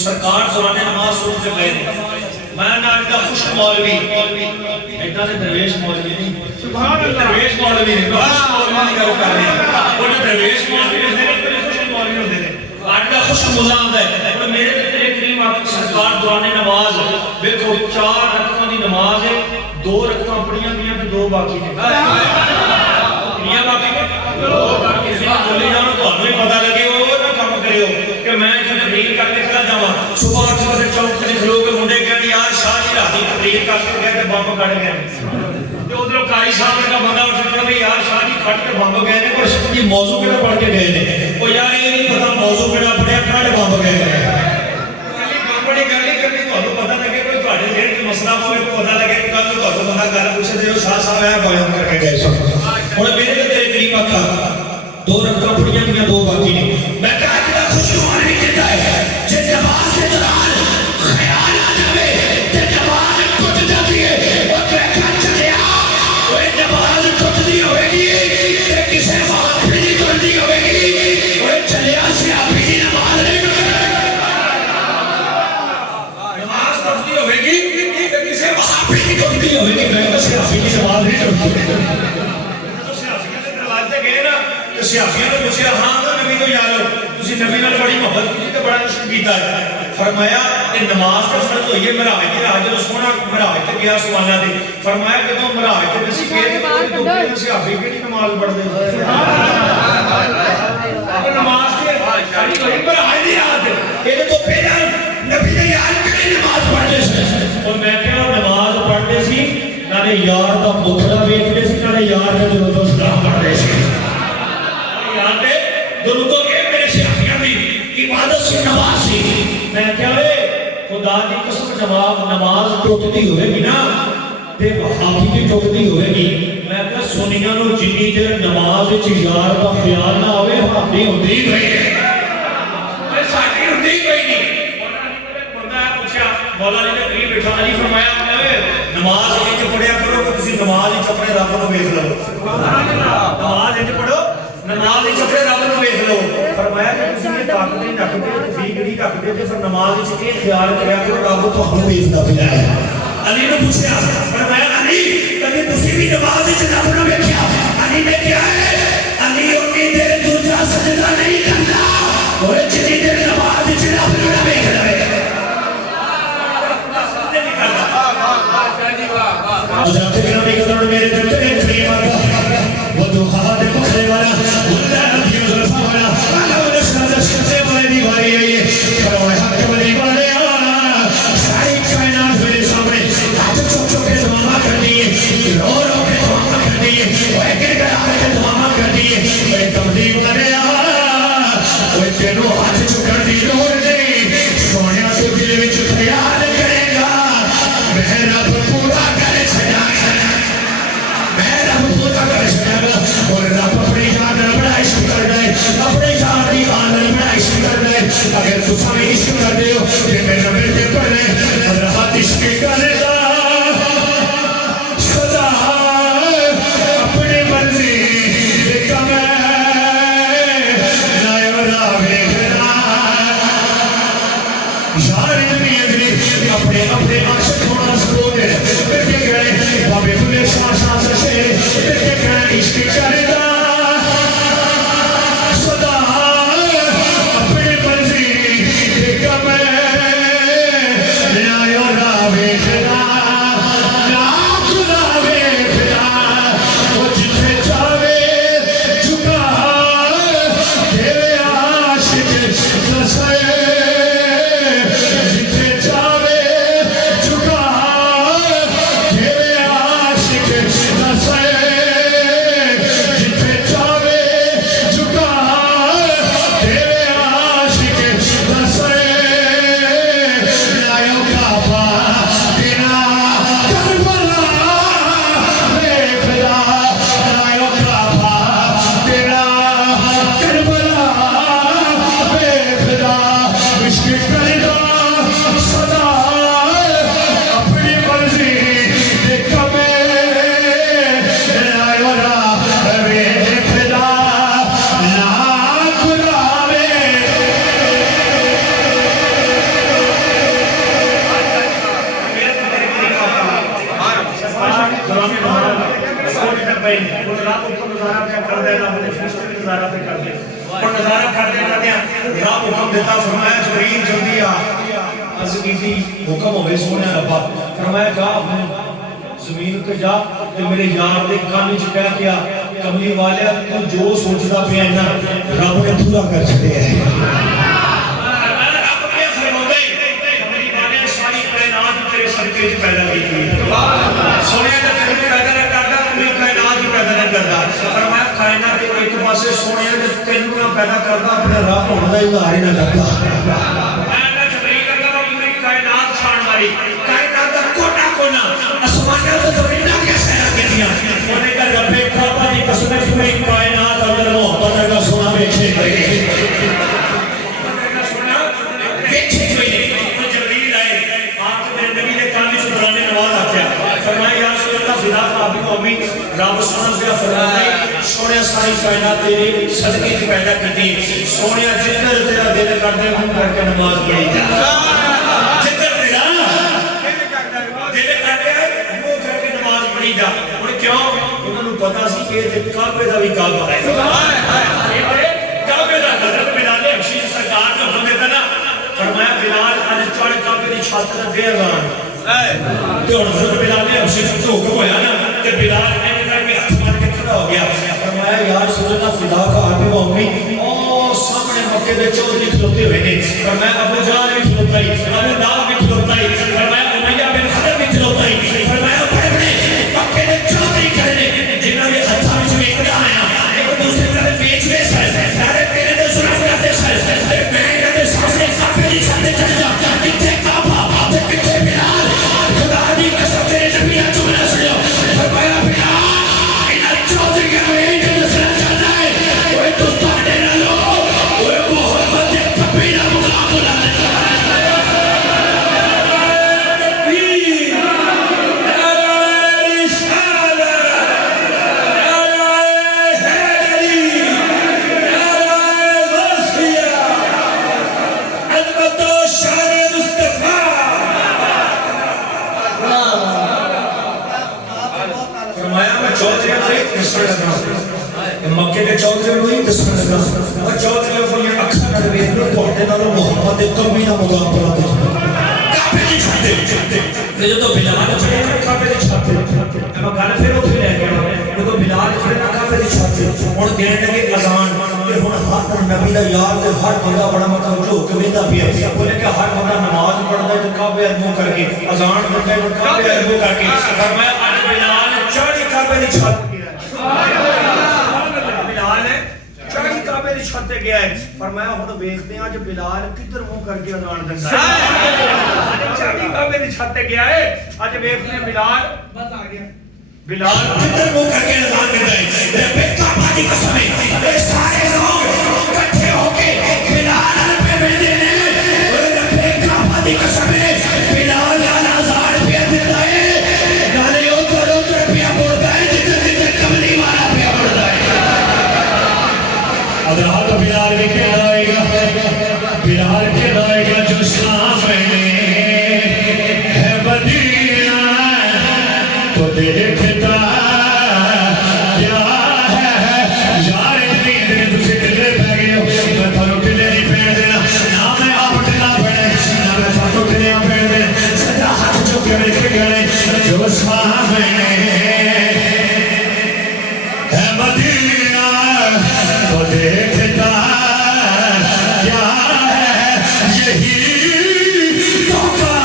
सरकार दौरान नमाज शुरू से गए मैं ना इनका खुश मौलवी इतना ने दरवेश मौलवी नहीं सुभान अल्लाह दरवेश मौलवी नहीं बस मौलवी की गल कर रहे हैं वो दरवेश मौलवी होते हैं तो खुश मौलवी होते हैं आज का खुश मुजा होता है तो मेरे तेरे करीम आपकी सरकार दौरान नमाज देखो 4 रकातों की नमाज है 2 रकातां पढ़ियां गईं ते 2 बाकी ने कितनी बाकी ने 2 बाकी से बोले जाओ तो ही पता लगे वो ना काम करियो कि मैं तकरीर करके चला जावा सुबह 8 बजे चौक पे खलो के मुंडे कहते यार शाह जी रात की तकरीर करके गए ते बम कट गए ते उधर कारी साहब का बंदा उठ के भाई यार शाह जी कट के बम गए ने पर सच्ची मौजू केड़ा पढ़ के गए ने ओ यार ये नहीं पता मौजू केड़ा पढ़या कट बम गए खाली बड़ी गल ही करनी ਤੁਹਾਨੂੰ पता लगे कोई ਤੁਹਾਡੇ जेहड़ च मसला होवे को पता लगे कल ਤੁਹਾਨੂੰ बंदा गल पूछे जो शाह साहब है बयान करके गए सो हुन मेरे ते तेरे करीम आका 2 रकातां पढ़ियां गईं 2 बाकी ने मैं कहा आज दा खुशनुमा नहीं कहता है जे नमाज के दौरान ख्याल आ जावे ते नमाज टूट जाती है और देखा चलिया वो नमाज टूटती होगी ते किसे माफी नहीं करनी होगी वो चलिया से अभी की नमाज नहीं नमाज टूटती होगी ते किसे माफी नहीं करनी होगी मैं तो से अभी की नमाज नहीं टूटती सियासियों ने पूछा हाँ तो नबी तो यारो तुसी नबी नाल बड़ी मोहब्बत की ते बड़ा इश्क कीता है फरमाया कि नमाज तो फर्ज होई है मराज दी रात जो सोना मराज ते गया सुवाला दे फरमाया कि तो मराज ते दसी गए तो सियासी केड़ी नमाज पढ़दे नमाज ते सारी कोई मराज दी रात ये तो पहला नबी ने यार केड़ी नमाज पढ़दे सी और मैं क्या नमाज पढ़दे सी नाले यार दा मुखड़ा देखदे सी नाले यार दे दिल तो सलाम पढ़दे सी इबादत से नवाजी मैं क्या है खुदा की कसम जवाब नमाज टूटती होगी ना ते वहाबी की टूटती होगी मैं क्या सुनिया नु जिन्नी देर नमाज विच यार दा ख्याल ना आवे हाडी हुंदी गई है मैं साडी हुंदी गई नहीं बंदा पूछा मौला ने करीब बैठा अली फरमाया नमाज विच पढ़िया करो कि तुसी नमाज विच अपने रब नु देख लो सुभान अल्लाह नमाज विच पढ़ो नमाज विच अपने रब नु देख लो फरमाया कि तुसी ये ताकत नहीं रखते तौफीक नहीं रखते ते फिर नमाज विच ये ख्याल करया करो रब तुहानू देखदा पिया है अली ने पूछा फरमाया अली कभी तुसी भी नमाज विच रब नु देखया अली ने क्या है अली उन्नी देर दूसरा सजदा नहीं करना ओए जितनी देर नमाज विच रब नु ना देख ले सजदे नहीं करदा वाह शाह जी वाह हजरत गिरामी कदर मेरे दिल ते करीम आका वो दुखा दे मुखले वाला उल्ला नबी जुल्फा वाला आला नशना शते वाले दी वारी आई है करो हक वाली वाले सारी कायनात मेरे सामने हाथ चुक चुक के दुआ करनी है रो रो के दुआ करनी है वो एक एक आके कमली वाले तेनों हाथ चुकन की लोड़ नहीं सोने तो दिल में ख्याल करेगा मैं रब पूरा कर छड़ा मैं रब पूरा कर छड़ा और रब अपनी जान बड़ा इश्क कर दे अपनी जान की आनंद बड़ा इश्क कर दे अगर तुम इश्क कर दे हो ये मेरे बेटे पर रब इश्क करेगा सदा अपनी मर्जी अपने अपने आशिक होना शुरू दे करके गए बाबे बुले शाह शाह से करके गए इश्क करेगा सदा अपनी मर्जी देखा मैं लायो रावे खदा ना खुदा वे खदा वो जिथे जावे झुका तेरे आशिक दसे हुक्म हो सोने रब्बा फरमाया जा जमीन ते जा ते मेरे यार दे कान च कह के आ कमली वाले तू जो सोचदा पिया ना रब ने पूरा कर छड़िया है रब के फरमावे कमली वाले सारी कायनात तेरे सदके च पैदा की सोने दा तेरे पैदा ना करदा कोई कायनात ही पैदा ना करदा फरमाया कायनात के एक पासे सोने दे तेनू ना पैदा करदा अपने रब होने दा इजहार ही ना करदा कायनात का कोना कोना आसमान का जमीन के सैर के दिया होने का रब्बे काबा की कसम पूरी कायनात अंदर मोहब्बत का सोना बेचे गए सोना बेचे गए तो जबरील आए आप मेरे नबी ने कान में सुनाने नवाज आया फरमाया या रसूल अल्लाह फिदा आपकी कौमी रब सुना दिया फरमाया सोने सारी कायनात तेरे सदके की पैदा करती सोने जिधर तेरा दिल कर दे हम करके नमाज पढ़ी जा क्यों उन्होंने पता सी कि काबे का भी काबा है काबे का हजरत बिलाल हबशी सरकार ने हुक्म देता ना फरमाया बिलाल आज चढ़ काबे की छत ते दे अजान ते हुन हजरत बिलाल हबशी से हुक्म होया ना ते बिलाल ने करके हाथ मार के खड़ा हो गया फरमाया यार सुन्नत फिदा का आबे व उम्मी ओ सामने मक्के दे चौधरी खलोते हुए ने फरमाया अबू जाल भी खलोता ही अबू दाऊद भी खलोता ही फरमाया उमैया बिन खलफ भी खलोता ही फरमाया बड़े बड़े मक्के दे चौधरी खड़े ने जिन्हां दे हत्थां विच वेखदा आया एक दूसरे तरफ बेचवे सर सारे तेरे दे सुना करदे सर ते मैं इन्हां दे सामने काबे दी छत ते चढ़ जा किथे काबा ते किथे बिलाल खुदा दी कसम तेरे नबी दा जुमला सुनियो फरमाया बिलाल इन्हां चौधरी को यही दसना चाहता है ओए दोस्तों दे ना लो ओए मोहम्मद दे कभी ना मुकाबला मक्के के चौधरी को ही दसण लगा और चौधरी को ये अखा कर वेख लो ਤੁਹਾਡੇ ਨਾਲ मोहम्मद दे कभी ना मुकाबला दे काबे की छत ते जो तो बिलाल खड़े ना काबे की छत ते मैं गल फिर उठे ले गया जो तो बिलाल खड़े ना काबे की छत ते हुन देने लगे अजान ते हुन हर नबी दा यार ते हर बंदा बड़ा मतवज्जो हो के वेंदा पिया बोले कि हर बंदा नमाज पढ़दा है तो काबे अरबू करके अजान करदा है तो काबे अरबू करके फरमाया आज बिलाल चढ़ काबे की छत बिलाल है ਦੀ ਛੱਤ ਤੇ ਗਿਆ ਹੈ ਫਰਮਾਇਆ ਹੁਣ ਵੇਖਦੇ ਹਾਂ ਅੱਜ ਬਿਲਾਲ ਕਿੱਧਰ ਮੂੰਹ ਕਰਕੇ ਅਜ਼ਾਨ ਦਿੰਦਾ ਹੈ ਅੱਜ ਚਾਬੀ ਕਾਬੇ ਦੀ ਛੱਤ ਤੇ ਗਿਆ ਹੈ ਅੱਜ ਵੇਖਦੇ ਹਾਂ ਬਿਲਾਲ ਬਸ ਆ ਗਿਆ बिलाल किधर मुंह करके अज़ान देता है रब्बे काबा की कसम है ये सारे लोग इकट्ठे होके बिलाल पे बैठे हैं और रब्बे काबा की कसम है बिलाल अज़ान पे देता है नाले वो करो तो रुपया बोलता है जितने कमली वाला रुपया बोलता है अदरा तो बिलाल के लाएगा जो सामने है मदीना तो देखता क्या है यार इतनी दिन तुझे किले पै गए हो मैं थानू किले नहीं पैण देना ना मैं आप किला पैणे ना मैं थानू किले पैण देना सदा हाथ चुके वेख गए जो सामने है मदीना तो देखता क्या है यही तो का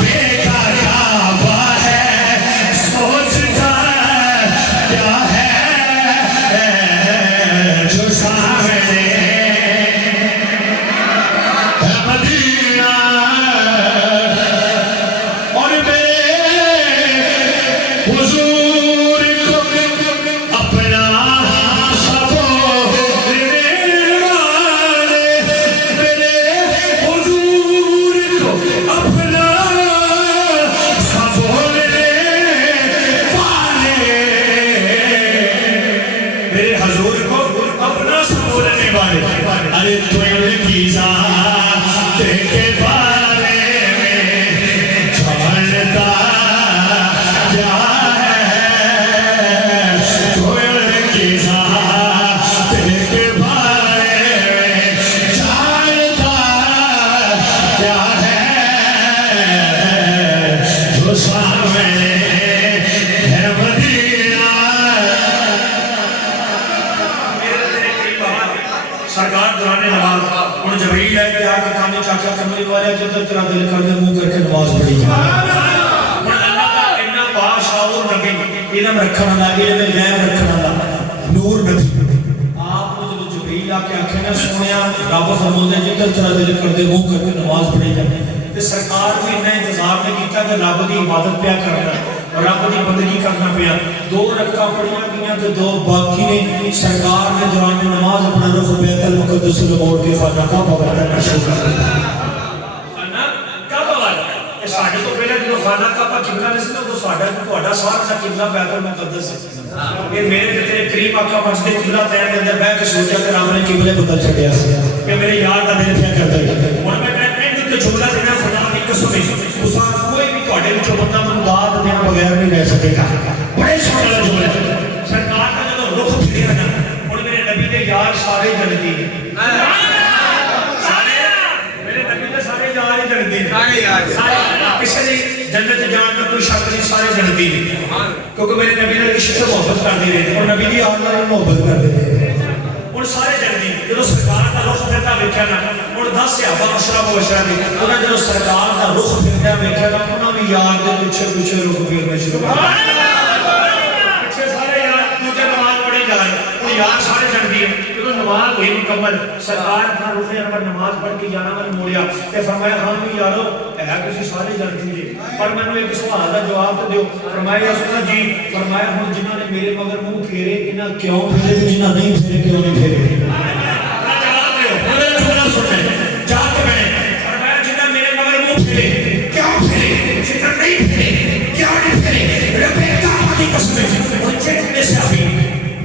बेकाबा है सोचता क्या है जो सामने है मदीना और मेरे हुजूर को अपना सबो लेने वाले मेरे हुजूर को अपना सबो लेने वाले मेरे हुजूर को अपना सबो लेने वाले अरे की ज़ात के बारे में जानता क्या है की ज़ात के बारे में जानता क्या है जो सामने है मदीना सरकार दौराने नमाज हुण जबरील है कि आके खाने चाचा कमरे वाले जिधर तेरा दिल कर दे मुंह करके नमाज पढ़ी जा हुण अल्लाह दा इन्ना बादशाह नबी इलम रखण वाला इलम गैब रखण वाला नूर नबी आप नु जब जबरील आके आखे ना सोनिया रब फरमांदा जिधर तेरा दिल कर दे मुंह करके नमाज पढ़ी जा ते सरकार भी इन्ना इंतजार नहीं कीता कि रब दी इबादत पिया करना रब की बंदगी करना पिया दो रक्का पढ़िया गई तो दो बाकी ने सरकार ने दौरान नमाज अपना रुख बैतुल मुक़द्दस मोड़ के खाना काबा वाला शुरू कर दिया खाना काबा वाला ये साडे तो पहले जो खाना काबा किबला नहीं सी तो साडा ਤੁਹਾਡਾ ਸਾਰਾ किबला बैतुल मुक़द्दस ये मेरे ते तेरे करीम आका मस्जिद किबला तैन के अंदर बैठ के सोचा कि रब ने किबले बदल छड़िया कि मेरे यार का दिल क्या करता है हुन मैं कहना कि जुमला देना खुदा की कसम है तुसा कोई भी ਤੁਹਾਡੇ ਵਿੱਚੋਂ ਬੰਦਾ ਮੈਨੂੰ ਦਾਤ ਦੇਣ ਬਗੈਰ नहीं रह सकेगा बड़े सोहना जुमला सरकार का जो रुख फिरिया ना हुन मेरे नबी दे यार सारे जन्नती ने सारे मेरे नबी दे सारे यार ही जन्नती ने सारे यार सारे किसी ने जन्नत जान का कोई शक नहीं सारे जन्नती ने क्योंकि मेरे नबी ने इश्क से मोहब्बत करते रहे और नबी दी यार नाल मोहब्बत करते रहे हुन सारे जन्नती जो सरकार का रुख फिरदा वेख्या ना हुन 10 सहाबा अशरफ वशरा ने उन्होंने जो सरकार का रुख फिरदा वेख्या ना उन्होंने भी यार दे पीछे पीछे रुख फिरना शुरू कर दिया पीछे सारे यार दूजे नमाज पढ़ी जा रहे वो यार सारे जन्नती है जो नमाज हुई मुकम्मल सरकार का रुख अनवर नमाज पढ़ के जाना वाले मोड़िया ते फरमाया हां भी यारो है तुसी सारे जन्नती जी पर मैंने एक सवाल का जवाब तो दियो फरमाया रसूल जी फरमाया हुन जिन्हां ने मेरे मगर मुंह फेरे इन्हां क्यों फेरे ते जिन्हां नहीं फेरे क्यों नहीं फेरे जवाब दियो उन्होंने जुमला सुने जाके मैंने फरमाया जिन्हां मेरे मगर मुंह फेरे क्यों फेरे जिन्हां नहीं फेरे क्यों नहीं फेरे रब्बे काबा की कसम वो जितने से अभी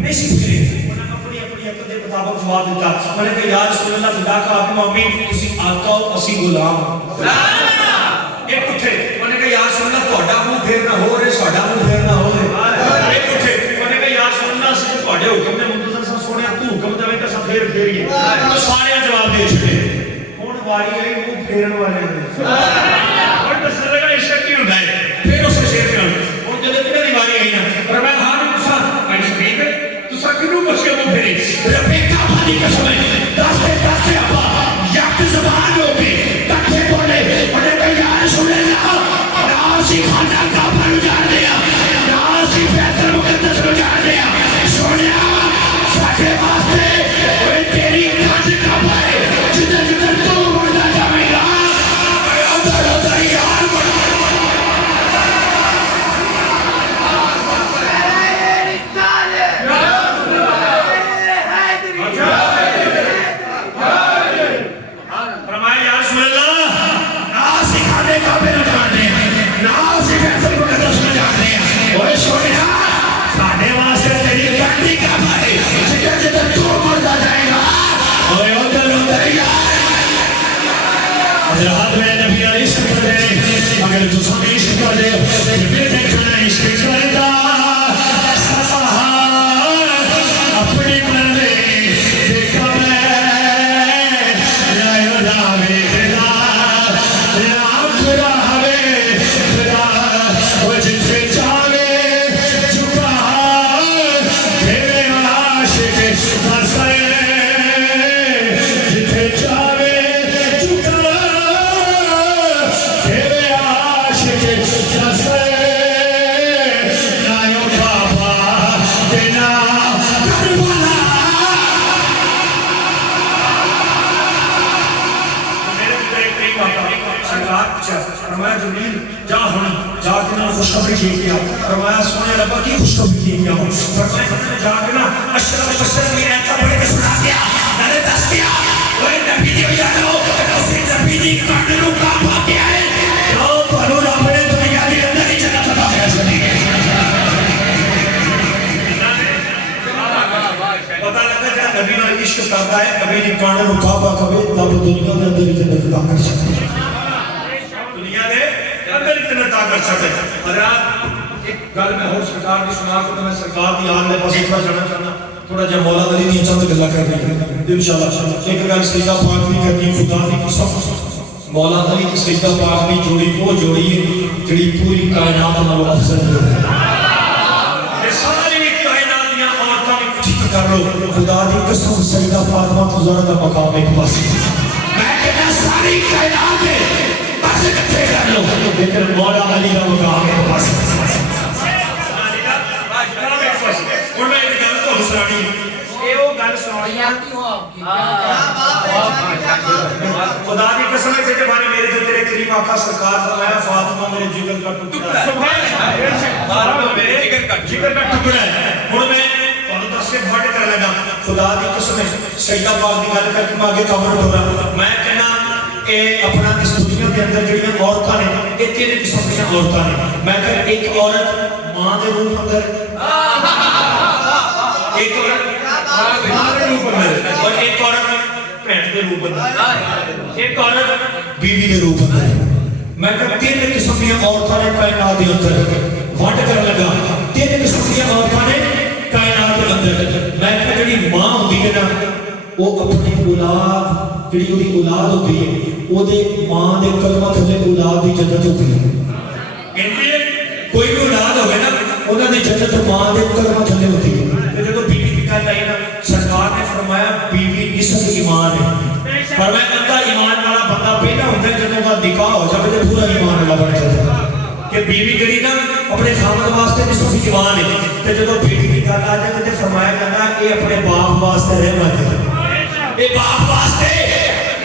नहीं सी फेरे उन्होंने अपनी अपनी अकल के मुताबिक जवाब दिता मैंने कहा यार रसूल अल्लाह फिदा का आप मम्मी तुसी आका हो असी गुलाम एक उठे मैंने कहा यार सुनना ਤੁਹਾਡਾ ਮੂੰਹ ਫੇਰਨਾ ਹੋ ਰੇ ਸਾਡਾ ਮੂੰਹ ਫੇਰਨਾ ਹੋ ਰੇ ਇੱਕ ਉਠੇ मैंने कहा यार सुनना ਅਸੀਂ ਤੁਹਾਡੇ ਹੁਕਮ ਨੇ ਮੁੰਤਜ਼ਰ ਸਾਹਿਬ ਸੋਹਣਿਆ ਤੂੰ ਹੁਕਮ ਦੇਵੇਂ ਤਾਂ ਸਭ ਫੇਰੀਏ ਸਾਰੇ ਜਵਾਬ ਦੇ ਛੱਡੇ ਹੁਣ ਵਾਰੀ ਆਈ ਮੂੰਹ ਫੇਰਨ ਵਾਲੇ ਦੀ ਹੁਣ ਦੱਸਣ ਲੱਗਾ ਇਸ਼ਕ ਕੀ ਹੁੰਦਾ ਹੈ ਫਿਰ ਉਸ ਸ਼ੇਰ ਨਾਲ ਹੁਣ ਜਦੋਂ ਕਿਹਨਾਂ ਦੀ ਵਾਰੀ ਆਈ ਨਾ ਪਰ ਮੈਂ ਹਾਂ ਵੀ ਤੁਸਾਂ ਅਸ਼ਕੀਕ ਤੁਸਾਂ ਕਿਹਨੂੰ ਪੁੱਛ ਕੇ ਮੂੰਹ ਫੇਰੇ ਰੱਬੇ ਕਾਬਾ ਦੀ ਕਸਮ ਹੈ ਦੱਸੇ ਆਪਾਂ ਯਕ ਜ਼ਬਾਨ ਹੋ ਕੇ ਕੱਠੇ ਬੋਲੇ ਉਹਨੇ ਕਹਾ ਯਾਰ ਸੁਣ ਲੈ नासी खाना काबा नु जान दिया नासी बैतुल मुक़द्दस नु जान दिया सोनिया साडे वास्ते ओए खुशखबरी दे के आओ। फरमाया सोने रब्बा की खुशखबरी दे के आओ। फरमाया जाके ना अशरफ बशर ने ऐसा पढ़ के सुना दिया, मैंने दस दिया ओए नबी दी जानो उसे नबी दी कांड नु का भाग्य है जो ਤੁਹਾਨੂੰ ਰੱਬ ने दुनिया के अंदर ही जन्नत अता कर दी। पता लगा जब नबी नाल इश्क करता है नबी दी कांड नु काबा कवे तब दुनिया के अंदर ही जन्नत अता कर सकती है। दुनिया के अंदर ही जन्नत अता कर सकते हैं। और एक गल मैं और सरकार की सुना के तो मैं सरकार की आन दे पास थोड़ा जाना चाहना, थोड़ा जिहा मौला अली दी चंद गल्लां कर रही इंशाअल्लाह। एक गल सजदा पाक भी करनी खुदा दी कसम, मौला अली की सजदा पाक की जोड़ी वो जोड़ी है जिहड़ी पूरी कायनात नालों अफजल है। ये सारी कायनात दी औरतां ने इकट्ठी कर लो, खुदा दी कसम सजदा फातिमा तो ज़रा दा मकाम एक पास मैं कहना सारी कायनात है बस इकट्ठे कर लो, लेकिन मौला अली दा मकाम एक पास। हुण मैं एक गल तुहानूं सुणानी ये वो गल सुनाई है खुदा की कसम है जिहदे बारे मेरे ते तेरे करीम आका सरकार फरमाया फातिमा मेरे जिगर का टुकड़ा है, फातिमा मेरे जिगर का टुकड़ा है। हुण मैं तुहानूं दस के फट कर लगा खुदा की कसम है सजदा पाक दी गल करके मैं आगे कवर डोरा मैं कहना कि अपना इस दुनिया के अंदर जिहड़ियां औरतां ने ये तीन किस्म दी औरतां ने। मैं कह एक औरत मां दे रूप अंदर, एक औरत मां दे रूप अंदर और एक औरत भैन के रूप अंदर, एक औरत बीवी के रूप अंदर। मैं कह तीन किस्म दी औरतां ने कायनात के अंदर वंड कर लगा, तीन किस्म दी औरतां ने कायनात के अंदर। मैं कह जिहड़ी मां होंदी है ना वो अपनी औलाद जिहड़ी ओदी औलाद होती है ओदे मां दे कदमां थल्ले औलाद दी जन्नत होती है। कहंदे कोई भी औलाद होवे ना उन्हां दी जन्नत मां दे कदमां थल्ले होती है। ते जदों बीवी दी गल आई ना सरकार ने फरमाया बीवी निसफ ईमान है। फरमाया अंधा ईमान वाला बंदा पहला होता है जदों दा निकाह हो जाए तो पूरा ईमान वाला बन जाता है कि बीवी जिहड़ी ना अपने खामद वास्ते निसफ ईमान है। ते जदों बीवी दी गल आ जाए ते फरमाया कहंदा ये अपने बाप वास्ते रहमत है, ये बाप वास्ते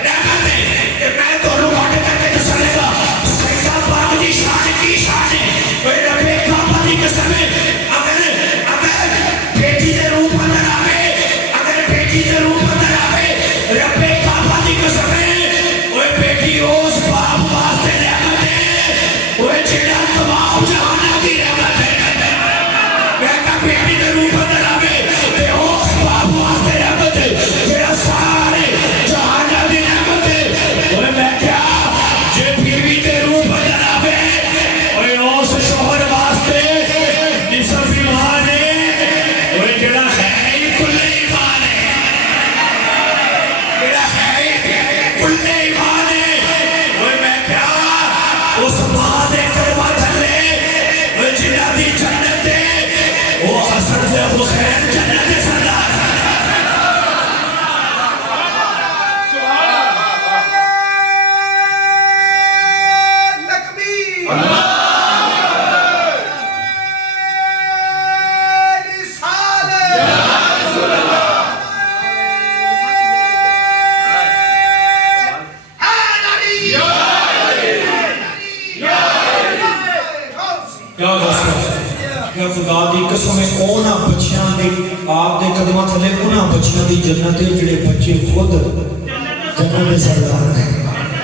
रहमत है। ते मैं तुहानूं वंड करके दस्सांगा सजदा पाक दी शान की शान है। ओए रब्बे काबा दी कसम है अगर बेटी दे रूप अंदर आवे, अगर बेटी दे रूप अंदर आवे रब्बे काबा दी कसम है ओए बेटी उस बाप वास्ते रहमत है ओए जेड़ा तमाम जहान दी रहमत है। मैं कहा बेटी दे रूप अंदर आवे ते उस बाप वास्ते रहमत है जेड़ा सारे जहान दी रहमत है। ओए मैं क्या जे बीवी दे रूप अंदर आवे ओए उस शोहर वास्ते निसफ ईमान है ओए जेड़ा है ही कुल्ले ईमान है, जेड़ा है ही कुल्ले ईमान है। ओए मैं क्या उस मां दे कदमां थल्ले ओए जिन्हां दी जन्नत है ओ हसन से हुसैन जन्नत दे सरदार। क्या खुदा दी कसम है ओना बच्चियां दे आप दे कदमां थले ओना बच्चियां दी जन्नत है जिहड़े बच्चे खुद जन्नत दे सरदार हैं।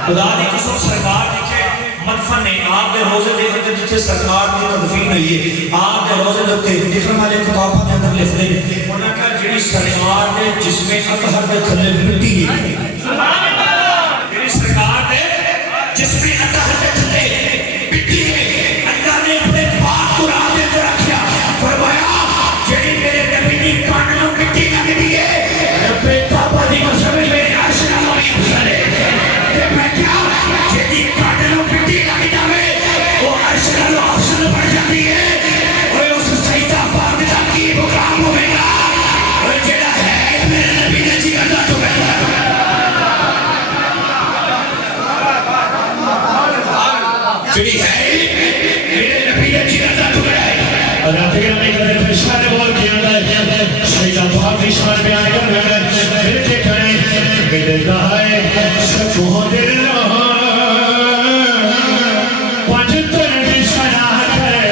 खुदा दी कसम सरकार लिखे मदफन ने आप दे रोजे दे अंदर जिथे सरकार दी तदफीन हुई है आप दे रोजे दे उत्ते लिखण वाले किताबां दे अंदर लिखदे ने उन्हां का जिहड़ी सरकार दे जिस्मे अतहर दे थले मिट्टी है, जिहड़ी सरकार दे जिस्मे अतहर दे थले मिट्टी है। अल्लाह ने अपने पाक कुरान दे अंदर रखया फरमाया जेड़ी मेरे नबी दी कान नु मिट्टी लगदी है रब्बे काबा दी कसम मेरे अर्श नालों भी अफजल है। ते मैं क्या जेदी कान नु मिट्टी लग जावे वो अर्श नालों अफजल बन जाती है। ओए उस सजदा पाक दा की मुकाम होवेगा ओए जेड़ा है मेरे नबी दे जिगर दा टुकड़ा जेड़ी है मेरे नबी दे जिगर दा टुकड़ा है। और आप के में कदर फरिश्ता ने बोल किया है सजदा पाक दी शान बयान कर रहा है फिर के करे मेरे दाए सको दिल पंज तरह की सना करे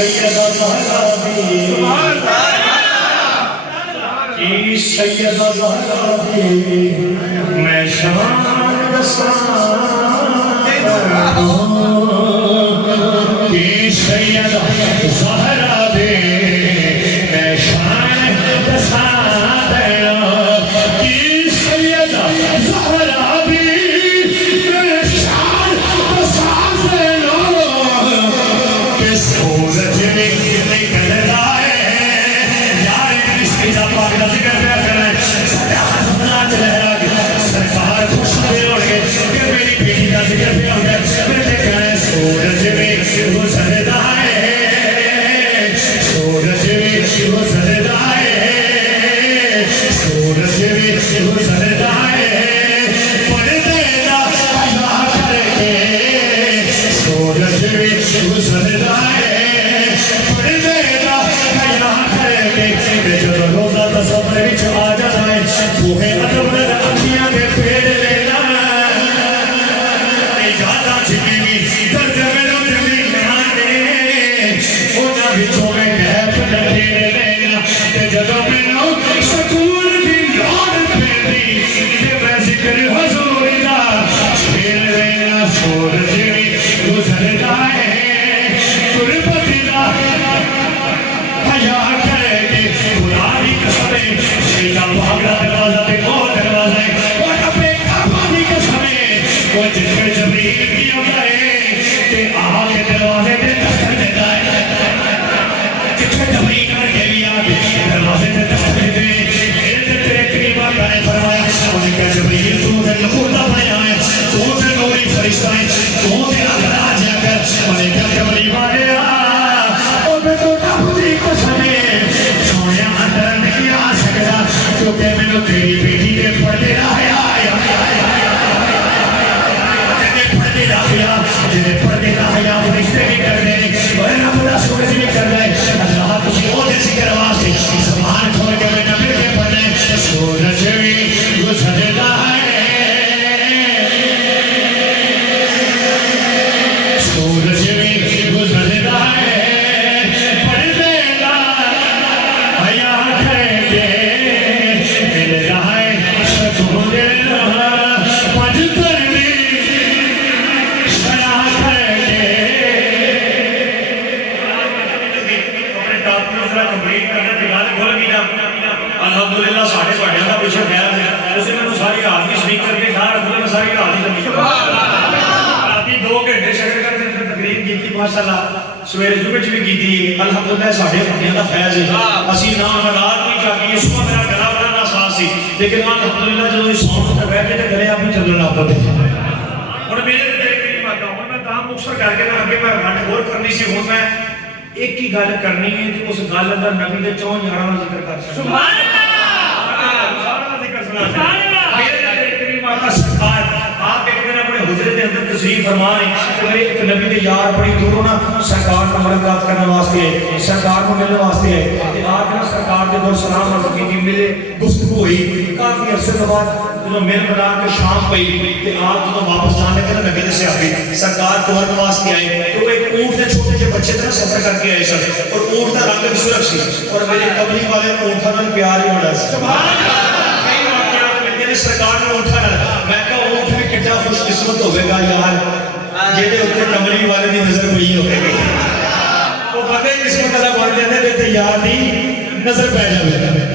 सैयदा ज़हरा दी की सैयदा ज़हरा दी मैं शान दसां की सैयदा ज़हरा दी मैं शान दसां की सैयदा ज़हरा दी मैं शान दसां के सूरज निकल रहा है यार इसकी पाक का जिक्र कर रहे सरकार खुश होंगे मेरी बेटी का जिक्र पे होगा मैं देख रहा है सूरज में गुजरता है सूरज में गुजरता है सूरज में गुजरता है पर्दे ना अल्लाह करके सूरज में गुजरता है पर्दे ना अल्लाह करके जब रोजा तसव्वुर विच आ जाता है तूहे अदब नज़र अखियां के पेड़ लेना यादा जिंदगी दर्द में दिल खाने ओना विचों में गैप लगे लेना ते जदों मैनू सकून दी लोड़ पैंदी ते मैं जिक्र हुजूर दा छेड़ लेना सूरज भी गुजरता है गुरबत दा हया करके बुराई कसमे सीधा भागड़ा दरवाजा ते ओ दरवाजा ओ अपने काबा कसमे वो जिक्र जबरील भी होता है ते आके दरवाजे ते दस्तक देता है जिक्र जबरील करके भी आके दरवाजे ते दस्तक देते मेरे ते तेरे करीब आका ने फरमाया उन्हें कहा जबरील तू ते लखोटा बनाया है तू ते नूरी फरिश्ता है तू ते अल्लाह जाकर उन्हें कहा जबरील वाले ओ मैं तो अपनी कसमे सोनिया अंदर नहीं आ सकता क्योंकि मैंने तेरी बेटी के पर्दे लाया जिन्हें पर्दे का हया फरिश्ते भी कर दे और रब दा सूरज भी कर दे अल्लाह तुझे ओ जैसी करवा से ज़बान खोल के मैं नबी के पढ़े सूरज भी गुजरता है सूरज भी गुजरता है पर्दे का हया करके मिल रहा है सुकून पंज करनी अल्हम्दुलिल्लाह साढ़े पढ़िया का पीछे ख्याल है उसे मैंने सारी रात की स्पीक करके खा रहा सारी रात ही लगी राती 2 घंटे शक्ल करते तकरीर की माशाअल्लाह सवेरे जुमे च भी की अल्हम्दुलिल्लाह साढ़े पढ़िया का फैज है असि ना रात भी जागी सुबह मेरा गला बड़ा नासाज सी लेकिन अल्हम्दुलिल्लाह जो सौंफ ते बैठ के गले आप चलने लग पए और मेरे तेरे करीब आता हूं मैं काम मुक्सर करके मैं आगे मैं गल होर करनी सी हुन मैं एक ही गल करनी है कि उस गल अंदर नबी दे 4 यारां दा जिक्र कर सकते सुभान अल्लाह सारा जिक्र सुना सुभान अल्लाह मेरे करीम आका सरकार आप एक दिन अपने हुजरे के अंदर तशरीफ फरमा रहे कि मेरे एक नबी दे यार बड़ी दूरों ना सरकार को मुलाकात करने वास्ते है सरकार को मिलने वास्ते है ते आप ना सरकार दे दो सलाम अर्ज की मिले गुफ्तगू हुई काफी अरसे के बाद जो मेल बना के शाम पई ते आप जो वापस जाने के नबी दे सहाबी सरकार को वरन वास्ते आए तो एक ऊंट के छोटे से बच्चे तरह सफर करके आए सर और ऊंट का रंग भी सुरख सी और मेरे कबरी वाले ऊंट का प्यार ही बड़ा सुभान अल्लाह कई वाकया मिलते ने सरकार ने ऊंट का मैं कहा ऊंट भी कितना खुशकिस्मत होवेगा यार जेदे उत्ते कमली वाले दी नजर पई होवेगी वो बंदे किस्मत वाला बन जाते ते यार दी नजर पै जावे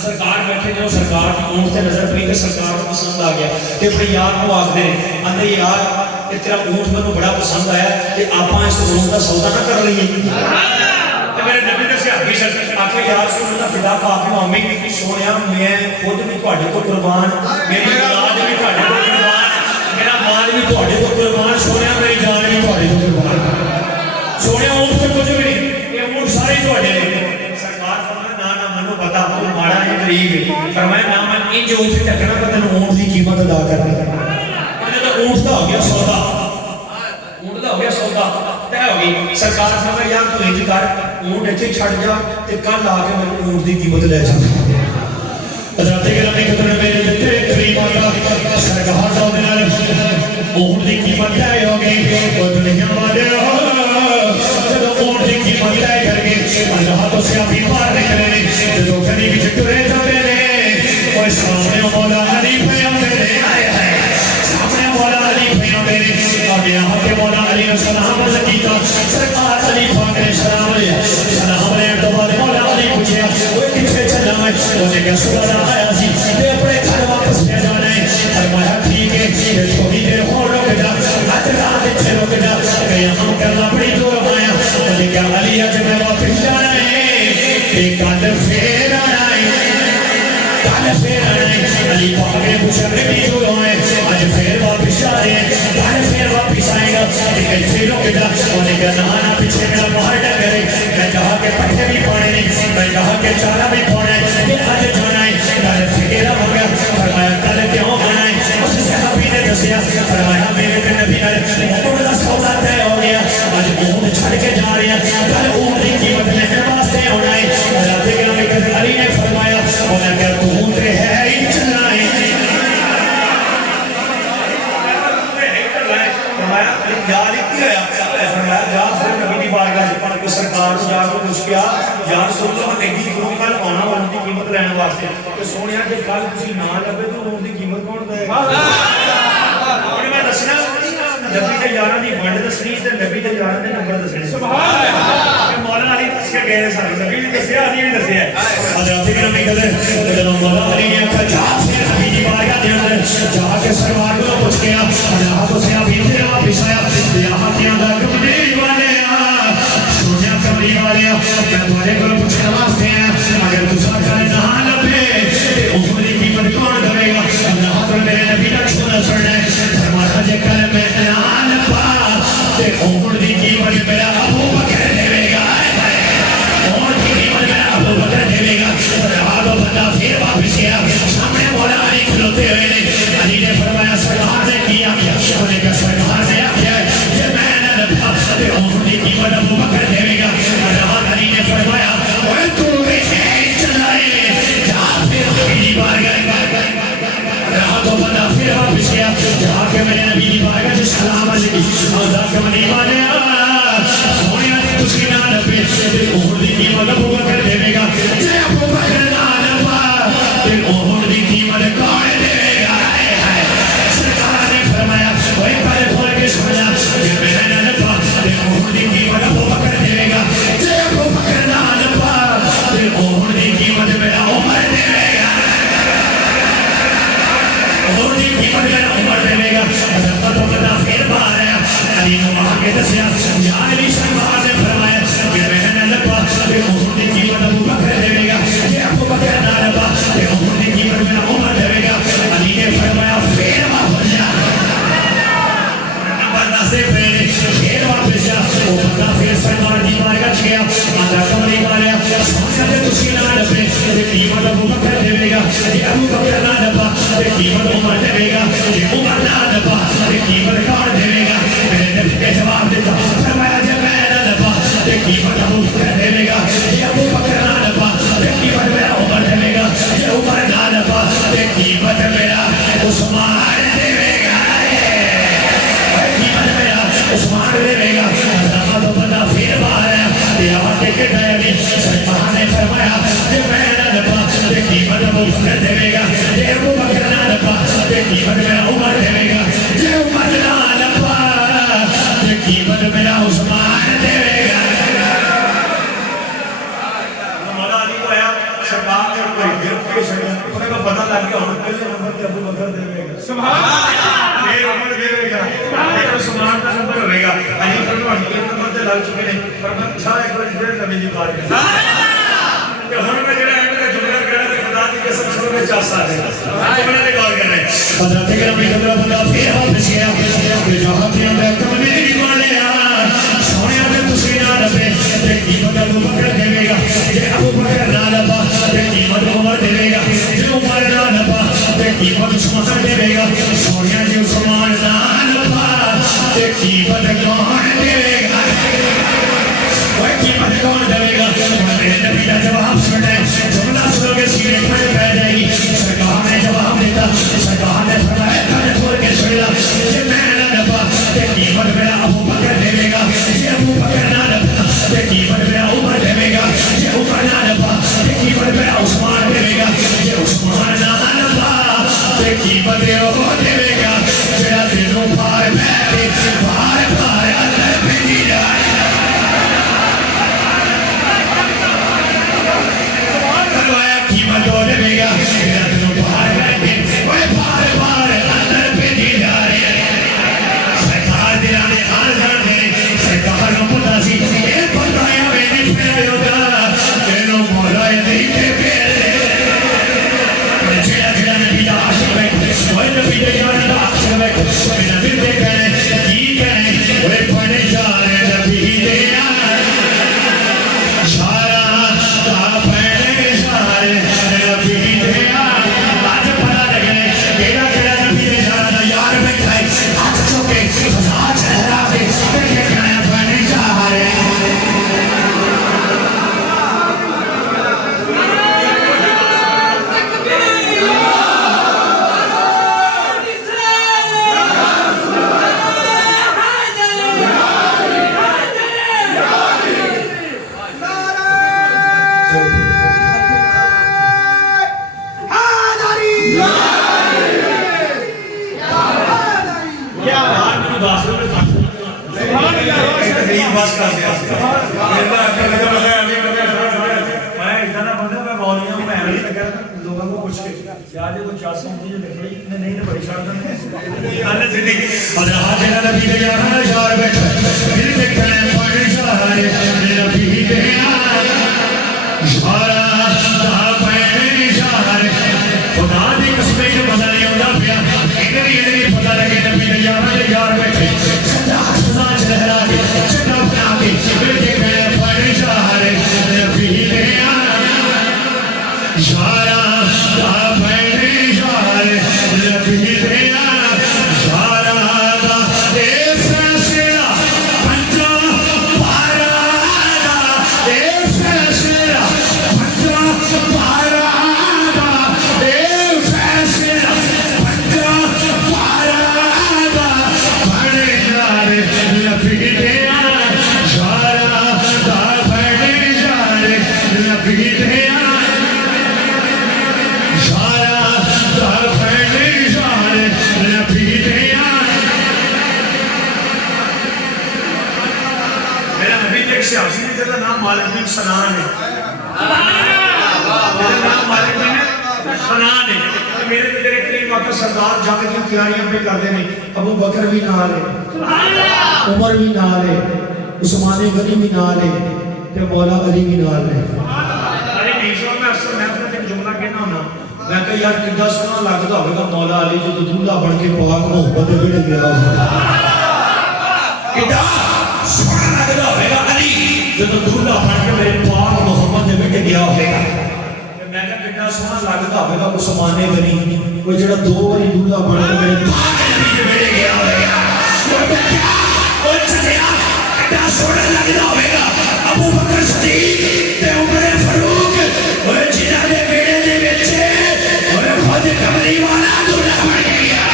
सरकार बैठे जो सरकार की ऊंट से नजर पई ते सरकार को पसंद आ गया ते अपने यार को आखदे आंदे यार ये तेरा ऊंट मैनू बड़ा पसंद आया ते आपां इस ऊंट का सौदा ना कर लईए ते मेरे नबी ने सहाबी सर आखे यार सुन ना फिदा पाक मामी सोनिया मैं खुद भी तुहाडे को कुर्बान मेरी औलाद भी तुहाडे को कुर्बान मेरा माल भी तुहाडे को कुर्बान सोनिया मेरी जान भी तुहाडे को कुर्बान सोनिया ऊंट से कुछ भी नहीं ये ऊंट सारे तुहाडे ने सरकार फरमाया ना ना मैनू पता तू माड़ा है गरीब है फरमाया ना मैं इन जो ऊंट टकना पर तेन ऊंट की कीमत अदा करनी और जब ऊंट का हो गया सौदा ऊंट का हो गया सौदा तय हो गई सरकार फरमाया यार तू इंज कर ऊंट इत्थे छड़ जा ते कल आके मैनू ऊंट की कीमत ले जा हज़रत गिरामी कदर मेरे जिते करीब आका सरकार दा ओदे नाल ऊंट की कीमत तय हो गई और दुनिया वाले जब ऊंट की कीमत अल्लाह तो सियाफी बाहर निकले ने जो गली विच टुरे जाते ने ओए सामने मौला अली पे आते ने सामने मौला अली पे आते ने आगे यहाँ के मौला अली ने सलाम अर्ज़ कीता सरकार अली पाक ने सलाम लिया सलाम लेने तो बाद मौला अली पूछे ओए किथे चलना है उन्हें क्या सुबह आया सी ते अपने घर वापस ले जाना है फरमाया ठीक है थोड़ी देर और रुक जा आज रात इत्थे रुक जा मैं यहाँ करना बड़ी दूर आया उन्हें क्या अली आज मैं वापस जाना है एक कल फिर आना है अली पाक ने पूछा कि भी दूर होए आज फिर वापस आ रहे हैं कल फिर वापस आएगा इत्थे रुक जा उन्हें क्या नहाना पीछे मेरा बाहर न करे मैं कहा कि पट्टे भी पाने नहीं मैं कहा कि चारा भी पाना है आज जाना है कल फिर हो गया फरमाया कल क्यों आना है उस सहाबी ने दसिया फरमाया मेरे ते नबी ने ऊँट का सौदा तय हो गया आज ऊँट छड़ के जा रहे हैं कल ऊँट की कीमत लेने वास्ते होना है रात के अली ने फरमाया उन्हें क्या तू ऊँट है ही चलना है फरमाया यार की होया फरमाया जा फिर नबी दी बारगाह च पढ़ के सरकार को जाके पूछ के आ यार सुन लो मैं तेरी गुरु कल आना ऊँट की कीमत लेने वास्ते तो सोनिया जे कल तुसी ना लगे तो ऊँट की कीमत कौन देगा और मैं दसना नबी दे यारां दी वंड दसनी ते नबी दे यारां दे नंबर दसने सुभान अल्लाह मौला अली दस के गए सारे नबी भी दसया अली भी दसया हजरत के नबी कहते जब मौला अली ने कहा जा फिर नबी दी बारगाह दे अंदर जाके सरकार को पूछ के आ अल्लाह तो से अभी फिर वापस आया यहां के अंदर कमरे वाले सोनिया कमरे वाले मैं तुम्हारे को पूछने वास्ते आया अगर तुसा का ना लबे ऊँट की कीमत कौन देगा अल्लाह तो मेरे नबी का छूना सुनना है फरमाया जे कल मैं ऐलान पा ते ऊँट की कीमत मेरा अबू बकर देगा ऊँट की कीमत मेरा अबू बकर देगा तो बंदा फिर वापस गया सामने मौला अली खलोते हुए ने अली ने फरमाया सरकार ने किया उन्हें क्या सरकार ने आख्या जे मैं ना लबा ते ऊँट की कीमत अबू बकर देगा अली ने फरमाया ओए तू भी चलाए जा फिर मेरी बारगाह तो बंदा फिर वापस गया जहाँ के मैंने नबी की बारगाह से सलाम अर्ज़ की अल्लाह के मनी वाले सोनिया दी तुसी ना लबे ते ऊँट दी कीमत अबू बकर देगा जे अबू बकर ना लबा ते ऊँट दी कीमत कौन देगा सरकार ने फरमाया ओए पहले खोल के सुना जे मैं ना लबा ते ऊँट दी कीमत अबू बकर देगा जे अबू बकर ना लबा ते ऊँट दी कीमत मेरा उमर देगा ऊँट दी कीमत मेरा उमर देगा तो बंदा फिर बाहर आया अली ने वहां के दसिया या अली सरकार ने फरमाया कि मैं ना लबा ते ऊँट दी कीमत अबू बकर देगा जे अबू बकर ना लबा ते ऊँट दी कीमत मेरा उमर देगा अली ने फरमाया फिर वापस जा नंबर 10 से पहले फिर वापस जा वो बंदा फिर सरकार दी बारगाह च गया आधा कमरे वाले सोनिया जे तुसी ना लबे ते कीमत अबू बकर देगा जे अबू बकर ना लबा ते कीमत उमर देगा जे उमर ना लबा ते कीमत कौन देगा मेरे नबी ने जवाब दिया फरमाया जे मैं ना लबा ते कीमत अबू बकर देगा जे अबू बकर ना लबा ते कीमत मेरा उमर देगा जे उमर ना लबा ते कीमत मेरा उस्मान देगा कीमत मेरा उस्मान देगा अल्लाह तो बंदा फिर बाहर आया यहाँ के नबी सरकार ने फरमाया जे मैं ना लबा ते कीमत अबू बकर देगा जे अबू बकर ना लबा ते कीमत मेरा उमर देगा जे उमर ना लबा ते कीमत मेरा उस्मान देगा मौला अली को आया सरकार ने कोई गिरफ्त के छड़े उन्हें को पता लग गया हुन पहले नंबर ते अबू बकर देगा सुभान अल्लाह फिर उमर देगा फिर उस्मान का नंबर होगा अली फरमान के नंबर ते लग चुके हैं फरमान छा एक बार फिर नबी जी बात सुभान अल्लाह कि हुन में जरा है जुमला कहना ते खुदा की कसम शुरू में 4 साल है जुमले पे गौर कर रहे हैं हजरत के नबी का बंदा फिर वापस गया कि जहां पे अंदर कमरे वाले सोनिया ते तुसी ना लबे ते कीमत अबू बकर देगा जे अबू बकर ना लबा ते कीमत उमर देगा जे उमर ना लबा ते कीमत उस्मान देगा सोनिया जी उस्मान ना लबा ते कीमत कौन देगा वह कीमत कौन देगा मेरे नबी का जवाब सुनना है जुमला सुनोगे सीने पर बैठ जाएगी सरकार ने जवाब दिया सरकार ने फरमाया कान खोल के सुनना जे मैं ना लबा ते कीमत मेरा अबू बकर देगा जे अबू बकर ना लबा ते कीमत मेरा उमर देगा आंदा मैं मौलिया मैं नहीं लगा लोगों को पूछ के आज कोई 400 चीज देखड़ी नहीं तो बड़ी छाड़ देंगे अल्लाह जिंदगी और आज ना नबी के यार यार बैठा दिल के कायम पड़े सहारे नबी के यार दा पैने यार खुदा दी कसम के पता नहीं होता पिया इन्हें भी पता लगे नबी के यार बैठे सदा हंसना चेहरा के चन्ना बना के दिल के कायम पड़े सहारे नबी के यार दा पैने यार नबी के यार दा ए फैसला पंजा पारा दा ए फैसला पंजा पारा दा ए फैसला पंजा पारा दा बड़े यार नबी के यार दा बड़े यार नबी के यार दा बड़े यार नबी के यार मेरा नबी एक सियासी ने जिसका नाम मालिक बिन सनान है मेरा नाम मालिक बिन सनान है मेरे तेरे करीब आकर सरदार जंग की तैयारियां पे करते हैं अबू बकर भी नाल है उमर भी नाल है उस्मान गनी भी नाल है ते मौला अली भी नाल है अरे बीचों में अक्सर महफिल में एक जुमला कहना होना मैं कह यार कितना सोना लगता होगा मौला अली जो दूल्हा बन के पाक मोहब्बत दे विच गया कितना सोना लगता होगा अली जो दूल्हा बन के मेरे पाक मोहम्मद दे विच गया होगा मैं कह कितना सोना लगता होगा उस्मान गनी कोई जेड़ा दो बारी दूल्हा बन के मेरे पाक नबी दे विच गया होगा ओ चलिया कितना सोना लगता होगा अबू बकर सिद्दीक ते उमर फारूक ओ जिन्हां दे बेड़े दे विच ओ खुद कमली वाला दूल्हा बन गया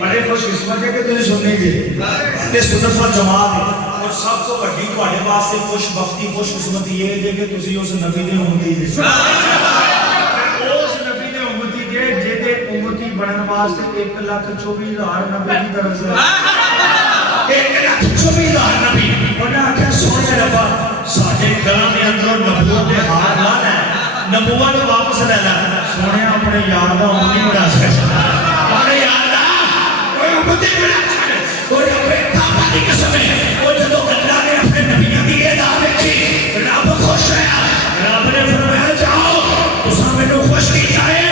बड़े खुशकिस्मत है कि तुझे सुनने की ते सुन्नत वल जमात है और सब तो बड़ी ਤੁਹਾਡੇ ਵਾਸਤੇ खुशबख्ती खुशकिस्मती ये है कि ਤੁਸੀਂ ਉਸ ਨਬੀ ਦੇ ਉਮਤੀ ਦੇ ਉਸ ਨਬੀ ਦੇ ਉਮਤੀ ਦੇ ਜਿਹਦੇ ਉਮਤੀ ਬਣਨ ਵਾਸਤੇ 1,24,000 ਨਬੀ ਦੀ ਤਰਫ से 1,24,000 ਨਬੀ ਉਹਨਾਂ ਆਖਿਆ ਸੋਹਣੇ ਰੱਬਾ ਸਾਡੇ ਗਲਾਂ ਦੇ ਅੰਦਰੋਂ ਨਬੂਵਤ ਦੇ ਹਾਰ ਲਾ ਲੈ ਨਬੂਵਤ ਵਾਪਸ ਲੈ ਲੈ ਸੋਹਣੇ ਆਪਣੇ ਯਾਰ ਦਾ ਉਮਤੀ ਬਣਾ ਸਕਦਾ ਆਪਣੇ ਯਾਰ ਦਾ कोई उम्मती बना और अपने काबा की कसम है और जब अल्लाह ने अपने नबियों की ये दाव रखी रब खुश है रब ने फरमाया जाओ तुसा मैनू खुश की जाए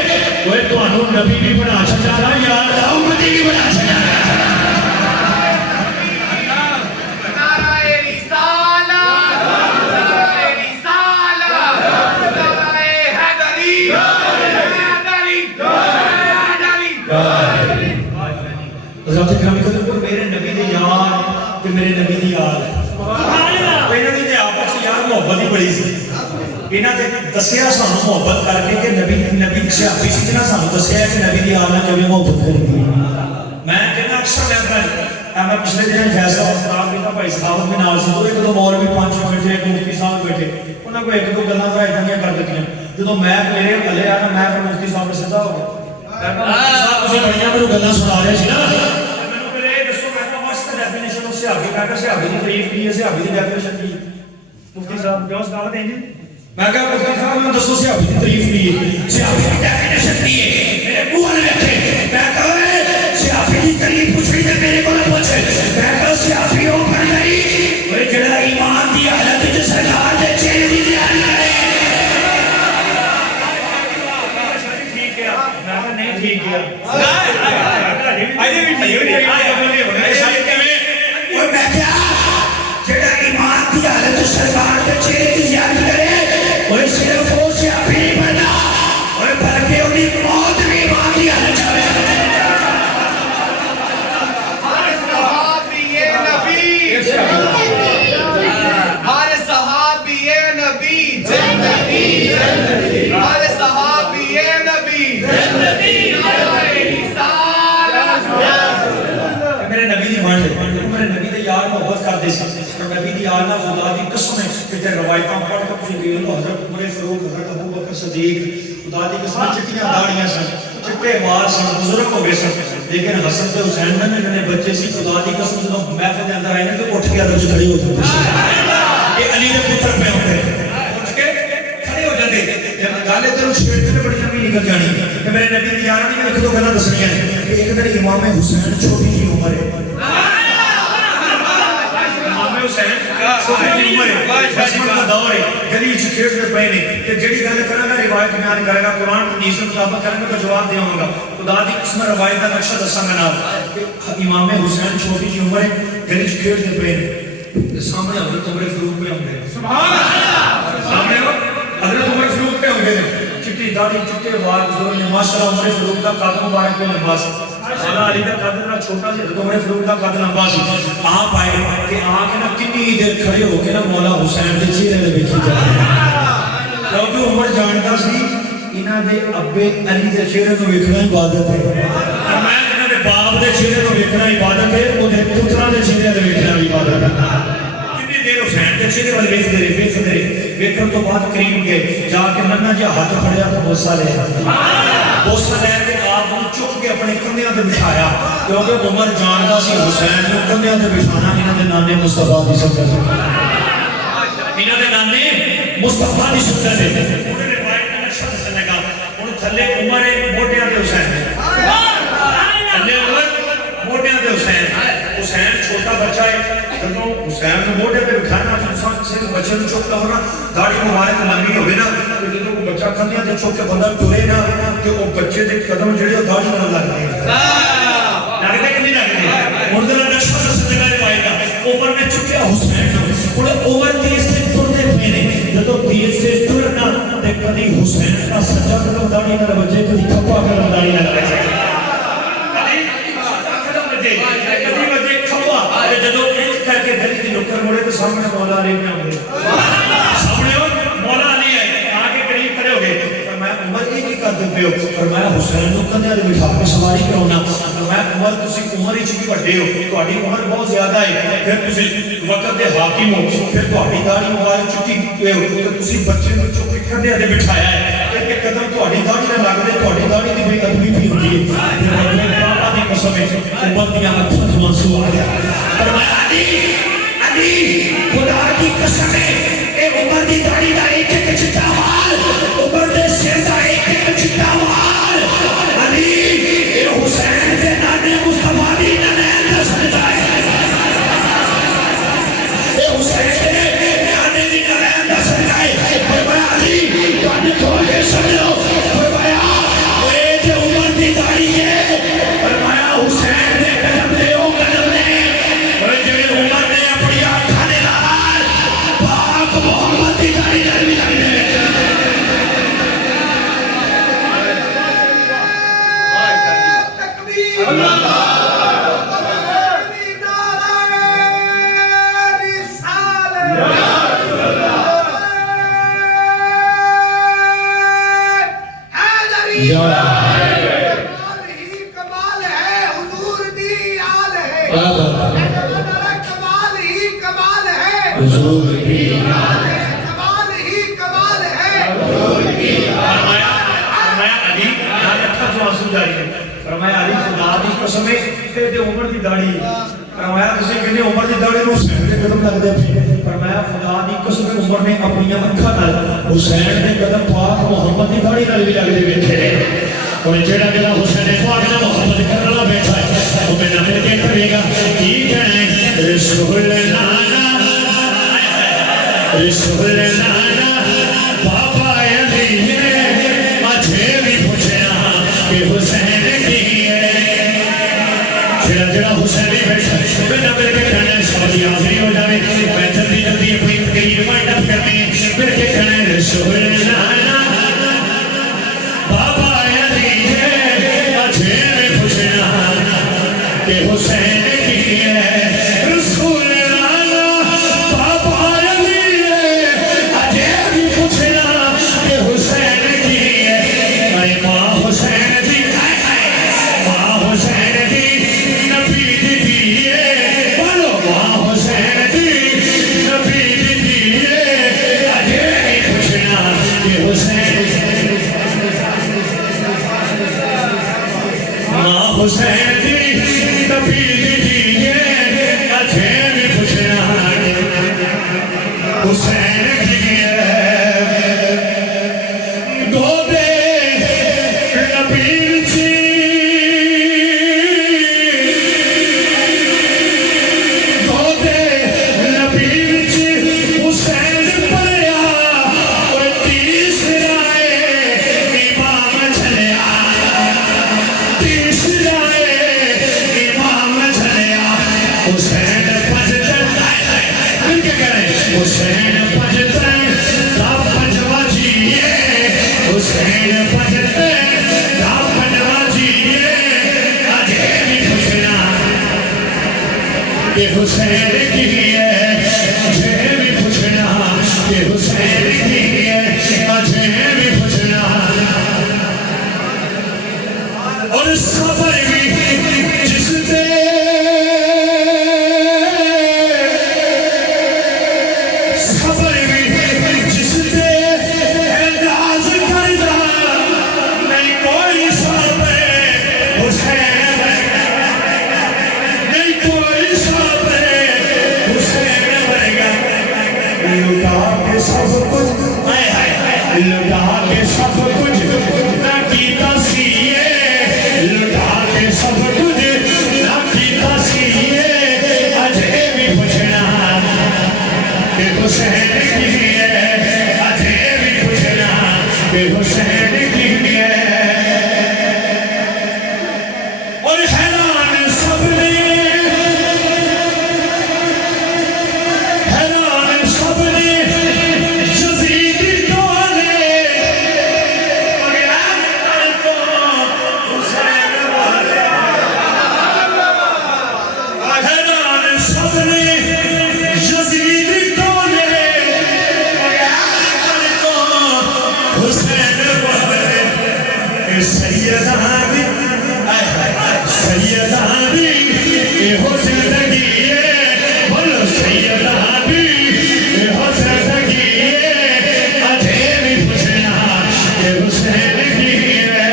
ओए ਤੁਹਾਨੂੰ नबी भी बना छड़ा यार दा उम्मती भी बना छड़ा नाराए रिसाला नाराए हैदरी ज़ात करामी कदर को मेरे नबी दे यार ते मेरे नबी दी यार सुभान अल्लाह इन्हां दी ते आपस च यार मोहब्बत ही बड़ी सी इन्हां ते दसिया सानू मोहब्बत करके कि नबी सियासी सी ना सानू दसिया कि नबी दी यार नाल किवें मोहब्बत करी मैं कहना अक्सर मैं पिछले दिन फैसला उस्ताद भी भाई सखावत भी नाल सी तो एक दो मौलवी 5 मिनट एक मुफ्ती साहब बैठे उन्हां को एक दो गल्लां इदां दी कर दित्तियां जदों मैं मेरे हले आ ना मैं फिर मुफ्ती साहब ने सीधा हो गया ਤੁਸੀਂ ਬੜੀਆਂ ਮੈਨੂੰ ਗੱਲਾਂ ਸੁਣਾ ਰਹੇ ਸੀ ਨਾ ਮੈਨੂੰ ਫਿਰ ਇਹ ਦੱਸੋ ਮੈਂ ਤਾਂ ਮਸਤ ਡੈਫੀਨੇਸ਼ਨ ਉਸ ਸਿਹਾਬੀ ਮੈਂ ਕਿਹਾ ਸਿਹਾਬੀ ਦੀ ਤਾਰੀਫ ਕੀ ਹੈ ਸਿਹਾਬੀ ਦੀ ਡੈਫੀਨੇਸ਼ਨ ਕੀ ਹੈ ਮੁਫਤੀ ਸਾਹਿਬ ਜੋ ਸਵਾਲ ਦੇਂਗੇ ਮੈਂ ਕਿਹਾ ਮੁਫਤੀ ਸਾਹਿਬ ਨੂੰ ਦੱਸੋ ਸਿਹਾਬੀ ਦੀ ਤਾਰੀਫ ਕੀ ਹੈ ਸਿਹਾਬੀ ਦੀ ਡੈਫੀਨੇਸ਼ਨ ਕੀ ਹੈ ਮੇਰੇ ਮੂੰਹ ਨਾਲ ਵੇਖੇ ਮੈਂ ਕਹਾਂ ਸਿਹਾਬੀ ਦੀ ਤਾਰੀਫ ਪੁੱਛੀ ਤੇ ਮੇਰੇ ਕੋਲ ਪੁੱਛੇ ਮੈਂ ਕਿਹਾ ਸਿਹਾਬੀ ਉਹ ਬਣ ਗਈ ਉਹ ਜਿਹੜਾ ਈਮਾਨ ਦੀ ਹਾਲਤ ਵਿੱਚ ਸਰਕਾਰ ਦੇ ਚਿਹਰੇ ਦੀ ਤਿਆਰੀ ਕਰੇ ठीक है अजे भी ठीक है ऐसा किवें ओए मैं क्या जेड़ा ईमान दी हालत सरकार दे चेहरे दी याद करे ओए सिर्फ वो से अपनी बना ओए बल्कि उनी मौत भी ईमान दी हालत जावे हर सहाबी नबी हर सहाबी नबी जन्नती हर सहाबी नबी जन्नती नाराए रिसाला जितने रवायत पढ़ के तुम गए हो हजरत उमर फारूक हजरत अबू बकर सदीक खुदा दी कसम चिट्टियां दाड़ियां सन चिट्टे वाल सन बुजुर्ग हो गए सन लेकिन हसन ते हुसैन ने इन्होंने बच्चे सी खुदा दी कसम जब महफिल के अंदर आए ना तो उठ के अदब खड़े हो जाते ये अली दे पुत्र पे होते उठ के खड़े हो जाते जब गल इधर छेड़ के बड़ी लंबी निकल जानी ते मेरे नबी दी यार ने एक दो गल्लां दसनियां कि एक दिन इमाम हुसैन छोटी जी उम्र है हुसैन छोटी जी उम्र है बचपन का दौर है गली च खेलते पे ने ते जेडी गल करांगा रिवायत बयान करेगा कुरान हदीस के मुताबिक करेंगे तो जवाब देवांगा खुदा दी कसम रिवायत का नक्शा दसांगा ना इमाम हुसैन छोटी जी उम्र है गली च खेलते पे ने ते सामने हजरत उमर फारूक पे होंगे सुभान अल्लाह सामने हजरत उमर फारूक पे होंगे चिट्टी दाढ़ी चिट्टे वाल जोर ने माशाल्लाह उमर फारूक का कद मुबारक पे लंबा सा साला अली का कद ना छोटा सी हजरत उमर फारूक का कद लंबा सी आप आए कि आके ना कितनी देर खड़े होके ना मौला हुसैन दे चेहरे दे देखी जा क्योंकि उमर जानता सी इन्हां दे अब्बे अली दे चेहरे को देखना इबादत है और मैं इन्हां दे बाप दे चेहरे को देखना इबादत है ओदे पुत्रा दे चेहरे को देखना इबादत है कितनी देर हुसैन दे चेहरे वाल देखते रहे वेखण तो बाद करीब गए जाके नन्ना जिहा हाथ फड़िया तो बोसा लिया बोसा लेके आप चुक के अपने कंधे पे बिठाया क्योंकि उमर जानता सी हुसैन को कंधे पे बिठाना इन्हां दे नाने मुस्तफा दी सुन्नत है इन्हां दे नाने मुस्तफा दी सुन्नत है उन्होंने रिवायत का नक्शा दसनेगा हुन थल्ले उमर है मोटियां ते हुसैन थल्ले उमर मोटियां ते हुसैन हुसैन छोटा बच्चा है जब हुसैन को मोटे पे बिठाना इंसान से बच्चे को चुक करना दाढ़ी मुबारक लंबी होवे ना तो जब वो बच्चा कंधे ते चुक के बंदा टुरे ना कि वो बच्चे दे कदम जेड़े दाढ़ी नाल लगदे लगदे कि नहीं लगदे हुन दा नक्शा दसनेगा रिवायत का ऊपर में चुकिया हुसैन बोले ओवर तेज से टुरदे पे ने जब तेज से टुरना ते कदी हुसैन का सज्जा कदम दाढ़ी नाल बजे कदी खप्पा कदम दाढ़ी नाल बजे कदी बजे खप्पा ते जदों एक करके गली दी नुक्कड़ मोड़े तो सामने मौला अली ने आंदे सामने मौला अली है आके करीब खड़े हो गए फरमाया उमर ये की करदे पे हो फरमाया हुसैन को कंधे ते बिठा के सवारी कराउना फरमाया उमर तुसी उमर विच भी बड़े हो ਤੁਹਾਡੀ उम्र बहुत ज्यादा है फिर तुसी वक्त दे हाकिम हो फिर ਤੁਹਾਡੀ दाढ़ी मुबारक चुट्टी पे हो तो तुसी बच्चे को चुक के कंधे ते बिठाया है एक कदम ਤੁਹਾਡੀ दाढ़ी ना लगदे ਤੁਹਾਡੀ दाढ़ी दी बड़ी अदबी भी होती है फिर अगले बाबा दी कसम है उमर दी अखों तो आंसू आ गया फरमाया अली खुदा की कसम है ए उमर दी दाढ़ी दा एक एक चिट्टा वाल उमर दे सिर दा एक एक चिट्टा वाल अली ए हुसैन दे नाने मुस्तफा दी नैन दा सजदा है ए हुसैन दे नाने दी नैन दा सजदा है फरमाया अली कान खोल के सुन लो फरमाया ए जे उमर दी दाढ़ी है फरमाया हुसैन दे कदम दे ओ कदम ने और जेड़े उमर ने अपनी आंखां दे नाल पाक मोहम्मद दी दाढ़ी नाल भी लगदे तकबीर अल्लाह कमाल है हुजूर दी आल है कमाल ही कमाल है हुजूर दी आल है कमाल ही कमाल है हुजूर दी फरमाया अली ना अच्छा जो आंसू जारी है फरमाया अली खुदा दी कसम है ते उमर दी दाढ़ी फरमाया तुसी किन्ने उमर दी दाढ़ी नु हुसैन दे कदम लगदे फरमाया खुदा दी कसम उमर ने अपनी अखां नाल हुसैन दे कदम पाक मोहम्मद दी दाढ़ी नाल भी लगदे वेखे ने और जेड़ा मेरा हुसैन पाक ना मोहम्मद करना बैठा है वो मेरा मिल के करेगा की कहना रसूल नाना बाबा अली ने मुझे भी पूछना कि हुसैन की है जेड़ा हुसैन बैठा मेरा मिल के कहना सारी हाजिरी हो जाए मैं जल्दी जल्दी अपनी तकरीर वाइंड अप करनी मिल के कहना रसूल नाना हुसैन की है रसूल नाना बाबा अली है आज के हुसैन मां हुसैन दी नबी दी अजे भी पुछना हुसैन की दो दे नबी जी दो दे नबी जी हुसैन पढ़िया और तीसरा इमाम चलिया तीसरा इमाम चलिया हुसैन पजता क्या करे हुसैन पजता पंजवा जिए हुसैन पजता पंजवा जिए अजे भी पूछना कि हुसैन की है अजे भी पूछना कि हुसैन की है अजे भी पूछना और सबर भी जिससे सबर भी जिससे नाज करदा नहीं कोई सबर हुसैन नहीं कोई सबर हुसैन वर्गा लुटा के सब कुछ हाय हाय लुटा के सब कुछ ना कीता सीए लुटा के सब कुछ ना कीता सीए अजे भी पूछना कि हुसैन की है अजे भी पूछना कि हुसैन की है और हैरान सबने यज़ीद तोले मगर तो हुसैन वाले हैरान सबने यज़ीद तोले मगर तो हुसैन वाले सैयदा दी सैयदा दी हो जिंदगी है बोलो सैयदा दी हो जिंदगी है अजे भी पूछना कि हुसैन की है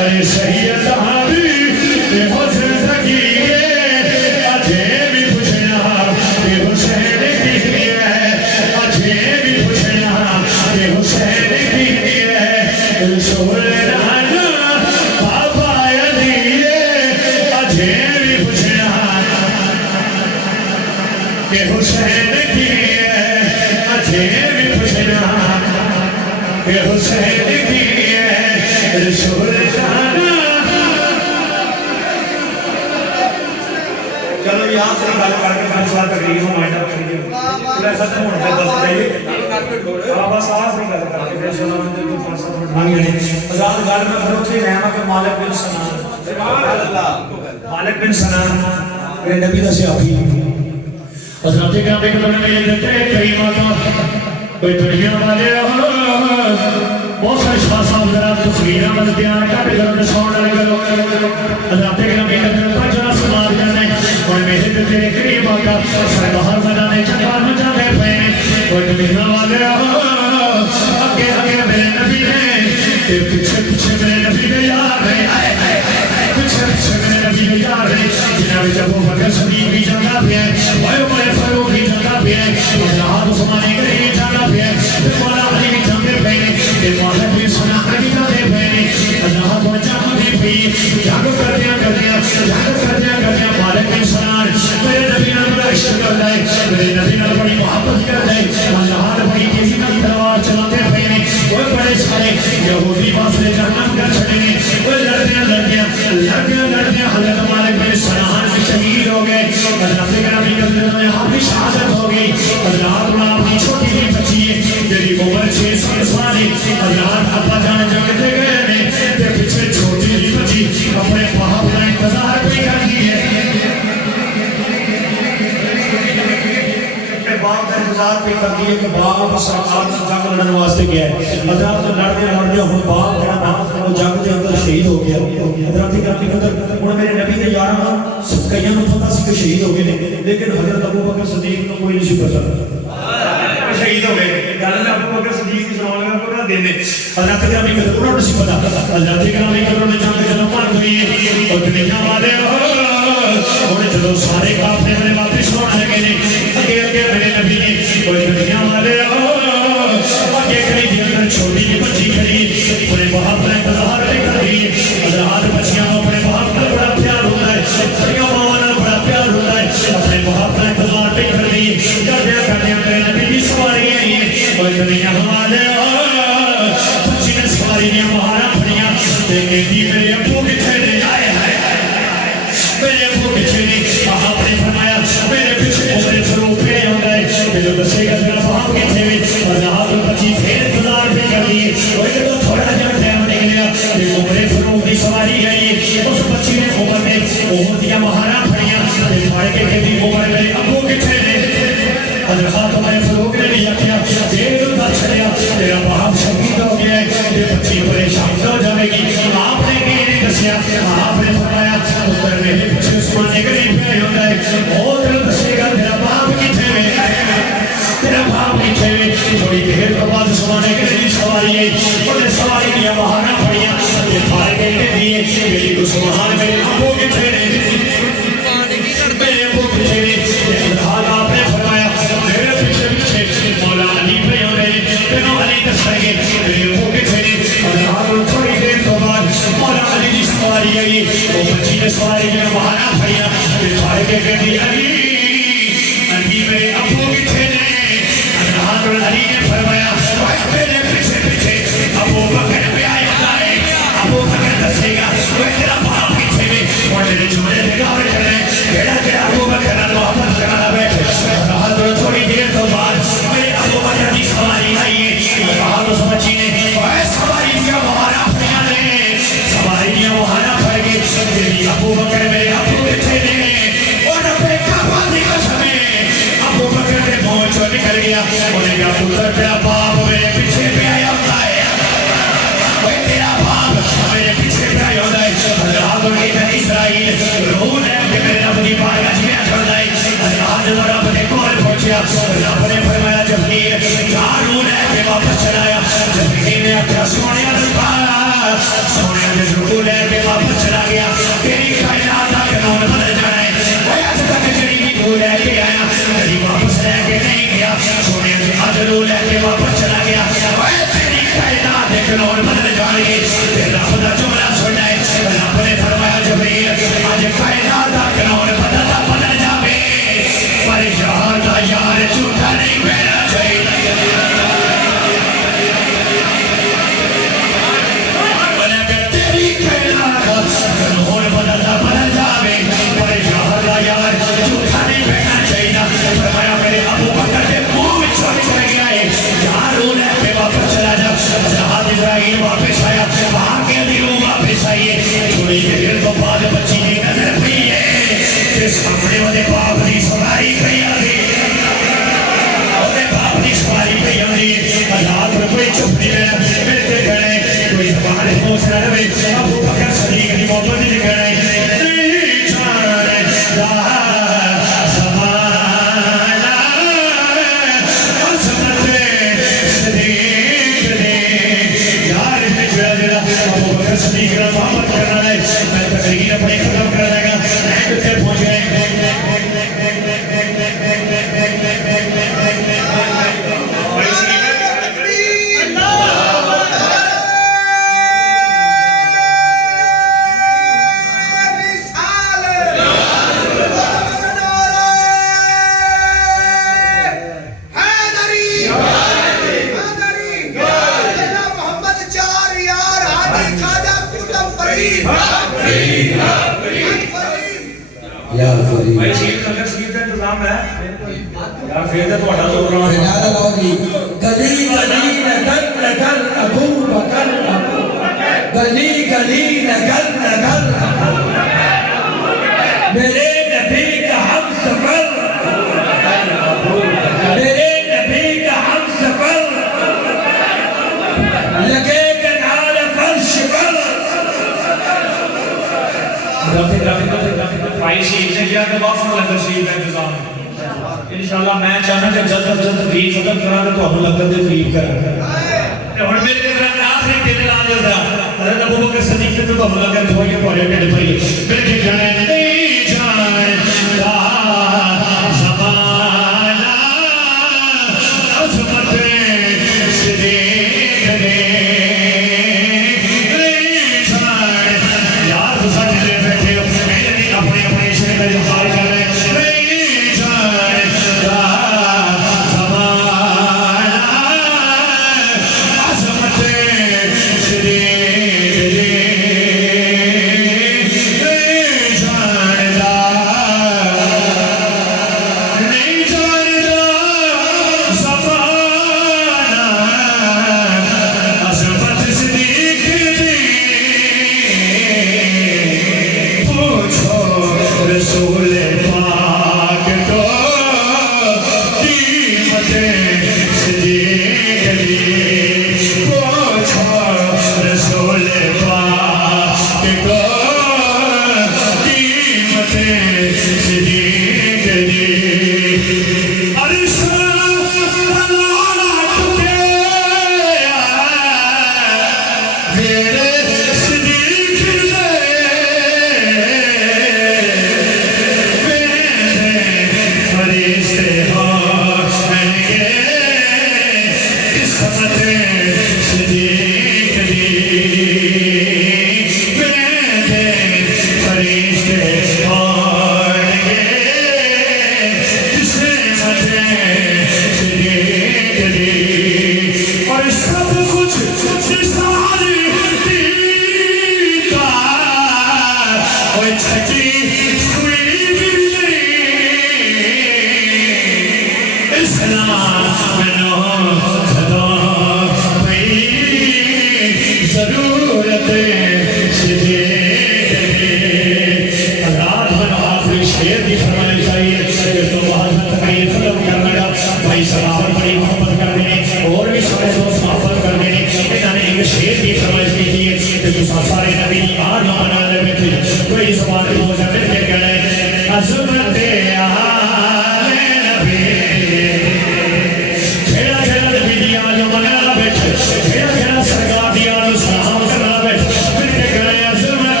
अरे सैयदा दी हो जिंदगी है अजे भी पूछना कि हुसैन की है अजे भी पूछना कि हुसैन की है सोलना बाबा अली अजे भी पूछना कि हुसैन की है अजे भी पूछना कि हुसैन की है रसूल जाना चलो यहाँ से गल करके फैसला तकरीर हो माइंड रख लीजिए पूरा खत्म होने तक बस जाइए हां बस आखिरी गल करके फिर चलो मंदिर को फैसला मांग लेंगे आजाद गल में फिर उठे रहना कि मालिक बिन सनान सुभान अल्लाह मालिक बिन सनान मेरे नबी दा सियाफी हजरत का देख लो मेरे बेटे करीमा का कोई दुनिया वाले बहुत सारे शाह साहब जरा तस्वीर मत बयान कर करो साउंड वाले करो हजरत के नबी का दिन पर जरा समाज करने और मेरे बेटे करीमा का सरदार बनाने चक्कर में जाते पे कोई दुनिया वाले आगे आगे मेरे नबी ने पीछे पीछे मेरे नबी ने यार पीछे पीछे मेरे नबी ने यार जिन्हें जब वो बकर सदीक भी जाना भी है वायु में फरूक भी जाना भी है अल्लाह उस्मानी के लिए जाना भी है फिर मौला अली भी जाने पे फिर मौला भी सुना भी जाने पे अल्लाह को जाना भी पे जागो कर दिया मालिक ने सुना मेरे नबी ने बड़ा इश्क करता है मेरे नबी ने बड़ी मोहब्बत करता है अल्लाह ने बड़ी तेजी में तलवार चलाते पे वो बड़े सारे यहूदी फासले जहन्नम का छड़े वो लड़दियां हजरत मालिक बिन सनान शहीद हो गए अल्लाह के नबी के दिल में हाथी शहादत हो गई अल्लाह ताला अपनी छोटी सी बच्ची तेरी उम्र 6 साल अल्लाह अब्बा जान जंग ते गए ने ते पीछे छोटी सी बच्ची अपने बाप का इंतजार भी करती है बाप का इंतजार भी करती है कि बाप सरकार से जंग लड़ने वास्ते गया है हजरत तो लड़ते हुए बाप जरा ना वो जंग के अंदर शहीद हो गया हजरत की कदर हुण मेरे नबी के यारां कईयां नूं पता सी कि शहीद हो गए ने लेकिन हजरत अबू बकर सदीक को कोई नहीं पता शहीद हो गए गल मैं अबू बकर सदीक की सुनाऊंगा पूरा देने हज़रत ग्रामी कदर उन्होंने नसीब पता हज़रत ग्रामी कदर ने जाके जब मान गई और दुनिया वाले और जब सारे काफिले मेरे वापस होने लगे ने आगे आगे मेरे नबी ने और दुनिया वाले आगे खड़ी थी अंदर छोटी सी बच्ची खड़ी अपने बाप का इंतजार कर रही है हज़ार बच्चियां अपने बाप का बड़ा प्यार होता है बड़ियां मावां का बड़ा प्यार होता है अपने बाप का इंतजार कर रही है करदे मेरे नबी की सवारी आई है और दुनिया वाले बच्ची ने सवारी ने महारा फड़ियां ते कहती मेरे अब्बू किथे ने आए हाय मेरे अब्बू किथे ने आपने फरमाया मेरे पीछे उमरे फरूक पे आंदा है मेरे दसेगा तेरा बाप किथे वे और आप बच्ची फिर इंतजार पे कर रही है और जब थोड़ा जिहा टाइम निकलिया ते उमरे फरूक की सवारी आई है उस बच्ची ने उमर ने ओह दिया महारा फड़ियां ते फाड़ के कहती उमर मेरे अब्बू किथे ने हज़रत उमर फरूक ने भी आख्या देर का छड़िया तेरा बाप शहीद हो गया है ये बच्ची परेशान हो जाएगी आपने कहने दसिया आपने फरमाया उधर मेरे पीछे उस्मान करीब पे होता है और तेरा दसेगा तेरा बाप किथे वे तेरा बाप किथे वे थोड़ी देर के बाद उस्मान करीब सवारी आई और सवारी दिया महारा फड़ियां ये फाड़ के कहती है मेरी उस्मान मेरे अब्बू किथे ने मेरे अब्बू किथे ने आपने फरमाया मेरे पीछे पीछे मौला अली पे होने तेनों अली दसगे मेरे अब्बू किथे ने और थोड़ी देर के बाद मौला अली की सवारी आई वो बच्ची ने सवारी में महारा भैया फाड़ के कहती अली अली मेरे अब्बू किथे ने हज़रत अली ने फरमाया मेरे पीछे पीछे अबू बकर पे आया है अबू बकर दसेगा तेरा बाप किथे ने और मेरे जुमले से गावे चले बेड़ा तेरा अबू बकर ने वापस कराना बैठे हज़रत थोड़ी देर के बाद मेरे अबू बकर की सवारी आई है बाहर उस बच्ची ने सवारी दिया महारा भैया ने सवारी दिया महारा भर के तेरी अबू बकर मेरे अबू किथे ने और बेटा बाजी का समय अबू बकर ने मुंह चो निकल गया उन्हें कहा पुत्र तेरा बाप मेरे पीछे पे आया होता है ओए तेरा बाप मेरे पीछे पे आया होता है हज़रत के इस्राइल रोन है कि मेरे रब की बारगाह में छोड़ दे हज़रत रब ने कॉल पहुंचा रब ने फरमाया जबरील यार रोन है कि वापस चलाया जबरील ने अपना सोने सोने ने रूल है कि वापस चला गया तेरी कायनात का कानून बदल जाना है ओए आज तक जड़ी की रूल है कि आया तेरी वापस लेके नहीं गया सोने ने आज रूल है कि वापस चला गया ओए तेरी कायनात के कानून बदल जाएंगे तेरा खुदा जुमला सुनना है रब ने फरमाया जबरील आज कायनात का कानून बदल जावे पर यार दा यार झूठा नहीं कहना चाहिए तेरी कायनात का कानून बदल जावे पर यार दा यार झूठा नहीं कहना चाहिए फरमाया मेरे अबू बकर के मुंह में छोड़ गया है यार रोन है के वापस चला जा हज़रत इब्राहिम वापस आया वहां के दिल वापस आई है थोड़ी देर के बाद बच्ची की नजर पड़ी है कि सामने वाले बाप की सवारी पे आ गई और बाप की सवारी पे आ गई आजाद कोई चुप नहीं रहना मेरे ते खड़े कोई जबान पहुंच रहा है अबू बकर सदीक की मोहब्बत नहीं कहना है मोहब्बत करना है मैं तकरीर अपनी खत्म कर देगा एंड पे पहुंच गए भाई सीट का सीट का इंतजाम है यार फिर तो ਤੁਹਾਡਾ जोर रहा है याद लाओ जी गली गली नगर नगर अबू बकर गली गली नगर नगर मेरे नबी का हम सफर मेरे नबी का हम सफर लगे कनाल फर्श पर भाई शहीद ने किया कि वापस लंगर शहीद का इंतजाम इंशाल्लाह मैं चाहना कि जल्द से जल्द तकरीर खत्म करा तो ਤੁਹਾਨੂੰ लंगर ਦੇ तकरीर करा और मेरे के तरह आखिरी टेले ला देता हज़रत अबू बकर सिद्दीक़ से तो हमला कर धोए पड़े टेले पर मेरे के जाने नहीं जानता ज़माना अज़मत से देख ले नहीं जानता यार तो साथ ले बैठे हो मैंने नहीं अपने अपने शहर का इज़हार कर रहे नहीं जानता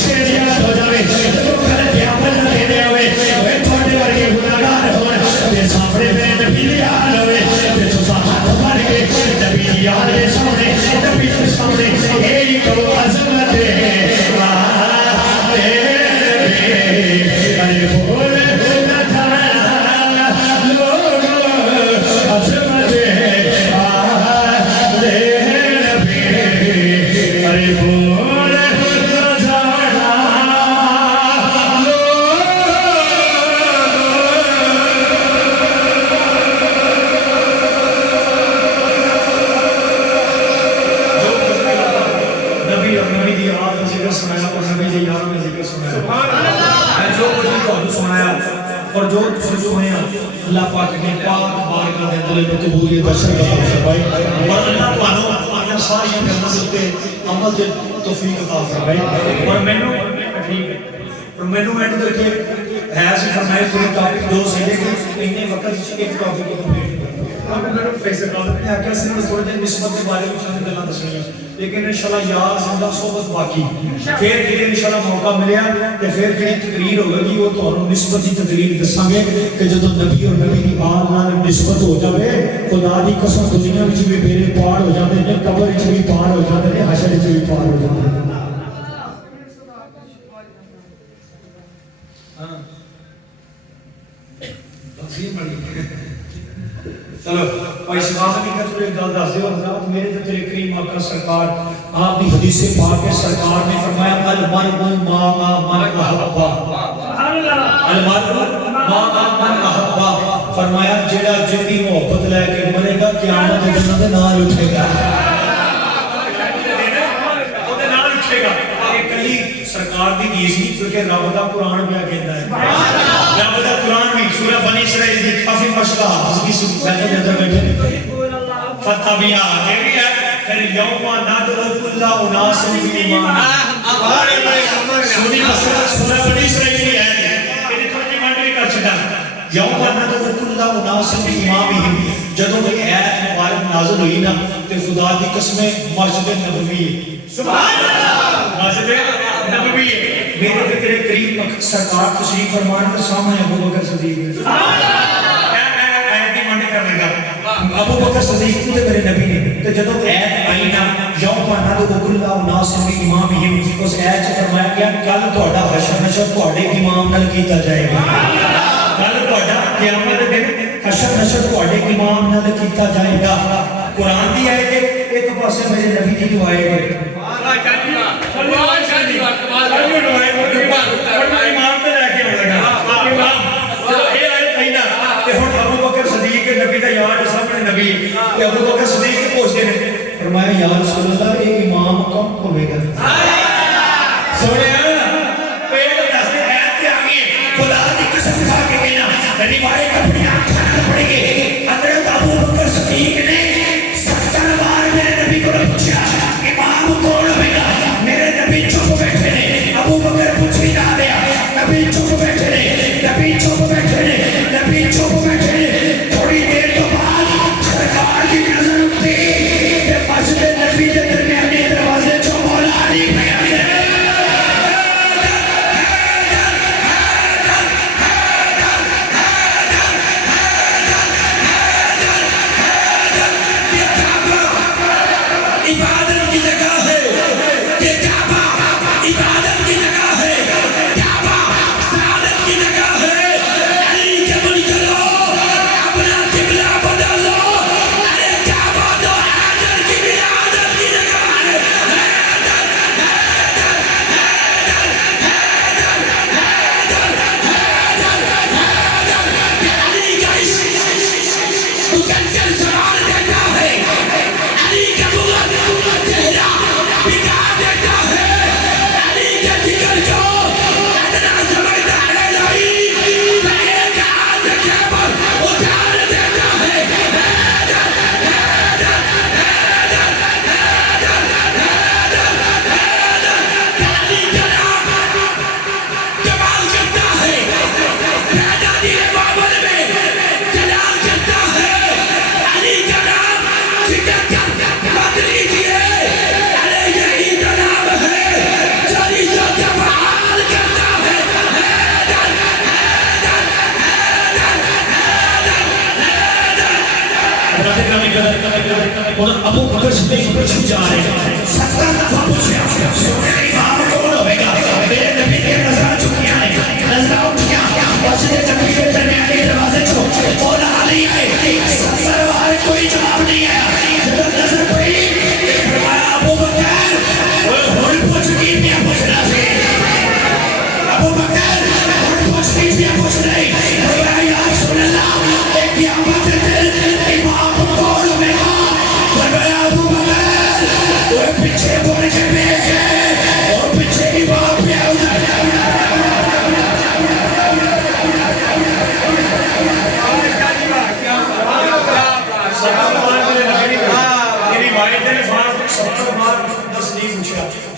शेरियात हो जावे तो कल क़यामत दा दिन आवे वे थोड़े वर्गे गुनाहगार होण ते सामने मेरे नबी दी हाल होवे ते तुसां हाथ मार के नबी दी हाल दे सामने नबी दे सामने ए करो अज़मत है अरे बोल ना जाना लोगो अज़मत है अरे बोल ना जाना नबी और नबी दी याद का जिक्र सुनाया और नबी दी याद का जिक्र सुनाया मैं जो कुछ भी ਤੁਹਾਨੂੰ सुनाया और जो तुम सुनया अल्लाह पाक ने पाक बारगाह दे अंदर में कबूलियत बख्श फरमाई और अल्लाह ਤੁਹਾਨੂੰ अपना सारी गल्लां दे उत्ते अमल दे तौफीक अता फरमाई और मैनू ठीक है और मैनू एंड दे उत्ते है सी फरमाई थोड़े टॉपिक दो सही कि इतने वक्त एक टॉपिक को कंप्लीट और मैंने पैसे का ने आख्या सी थोड़े दिन निस्बत के बारे में चंद गल्लां दसणियां लेकिन इंशाल्लाह यार जिंदा सोबत बाकी फिर जे इंशाल्लाह मौका मिलया ते फिर जेडी तकरीर होगी वो ਤੁਹਾਨੂੰ निस्बत की तकरीर दसांगे कि जदों नबी और नबी की आल नाल निस्बत हो जावे खुदा दी कसम दुनिया विच भी बेरे पार हो जाते ने कब्र विच भी पार हो जाते ने हशर विच भी पार हो जाते हां तकसीम बड़ी चलो भाई सवाल नहीं कर तुझे गल दस दियो हज़रत मेरे ते तेरे करीम आका सरकार आप दी हदीस पाक है सरकार ने फरमाया अल मरउ मा मन अहब्बा अल मरउ मा मन अहब्बा फरमाया जेड़ा जिंदी मोहब्बत लेके मरेगा क़यामत के दिन दे नाल उठेगा ओदे नाल उठेगा ये कली सरकार दी हदीस नहीं क्योंकि रब दा कुरान भी कहता है रब दा कुरान भी सूरह बनी इसराइल दी काफी मशहूर हदीस बैठे अंदर बैठे फतबिया ये भी है फिर यौमा नदउ कुल्ला उनास बिईमान हमारे बड़े सुनी मसला सूरह बनी इसराइल की है ये थोड़ी मांडवी कर छड़ा यौमा नदउ कुल्ला उनास बिईमामिहिम जदों ये आयत मुबारक नाज़िल हुई ना ते खुदा दी कसम मस्जिद नबवी सुभान अल्लाह मस्जिद नबवी मेरे ते तेरे करीम सरकार तशरीफ फरमान के सामने अबू बकर सिद्दीक सुभान अल्लाह आयत दी मंड कर लेगा अबू बकर सिद्दीक ते मेरे नबी ने ते जदों आयत आई ना यौमा नदउ कुल्ला उनास बिईमामिहिम उस आयत च फरमाया गया कल ਤੁਹਾਡਾ हशर नशर ਤੁਹਾਡੇ इमाम नाल कीता जाएगा कल ਤੁਹਾਡਾ क़यामत दे दिन हशर नशर ਤੁਹਾਡੇ इमाम नाल कीता जाएगा कुरान दी आयत एक पासे मेरे नबी दी दुआ है इमाम पे लेके आना इमाम चलो ये आयत आई ना ते हुन अबू बकर सिद्दीक के नबी दा यार सामने नबी ते अबू बकर सिद्दीक के पूछदे ने फरमाया या रसूल अल्लाह ये इमाम कौन होवेगा सोनिया पेट दस आयत के आगे खुदा दी कसम खा के कहना रिवायत अपनी आंखों से पढ़ेंगे हजरत अबू बकर सिद्दीक ने 70 बार मेरे नबी को पूछा इमाम कौन होगा मेरे नबी चुप बैठे ने अबू बकर पूछ ही ना दिया नबी चुप बैठे ने नबी चुप बैठे ने नबी चुप बैठे ने थोड़ी देर तो बाद सरकार की नजर उठी ते मस्जिद नबी के दरमियाने दरवाजे चुप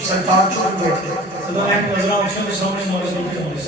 सरकार चुप बैठे, तो एक नजर आंखों के सामने मौजूद है।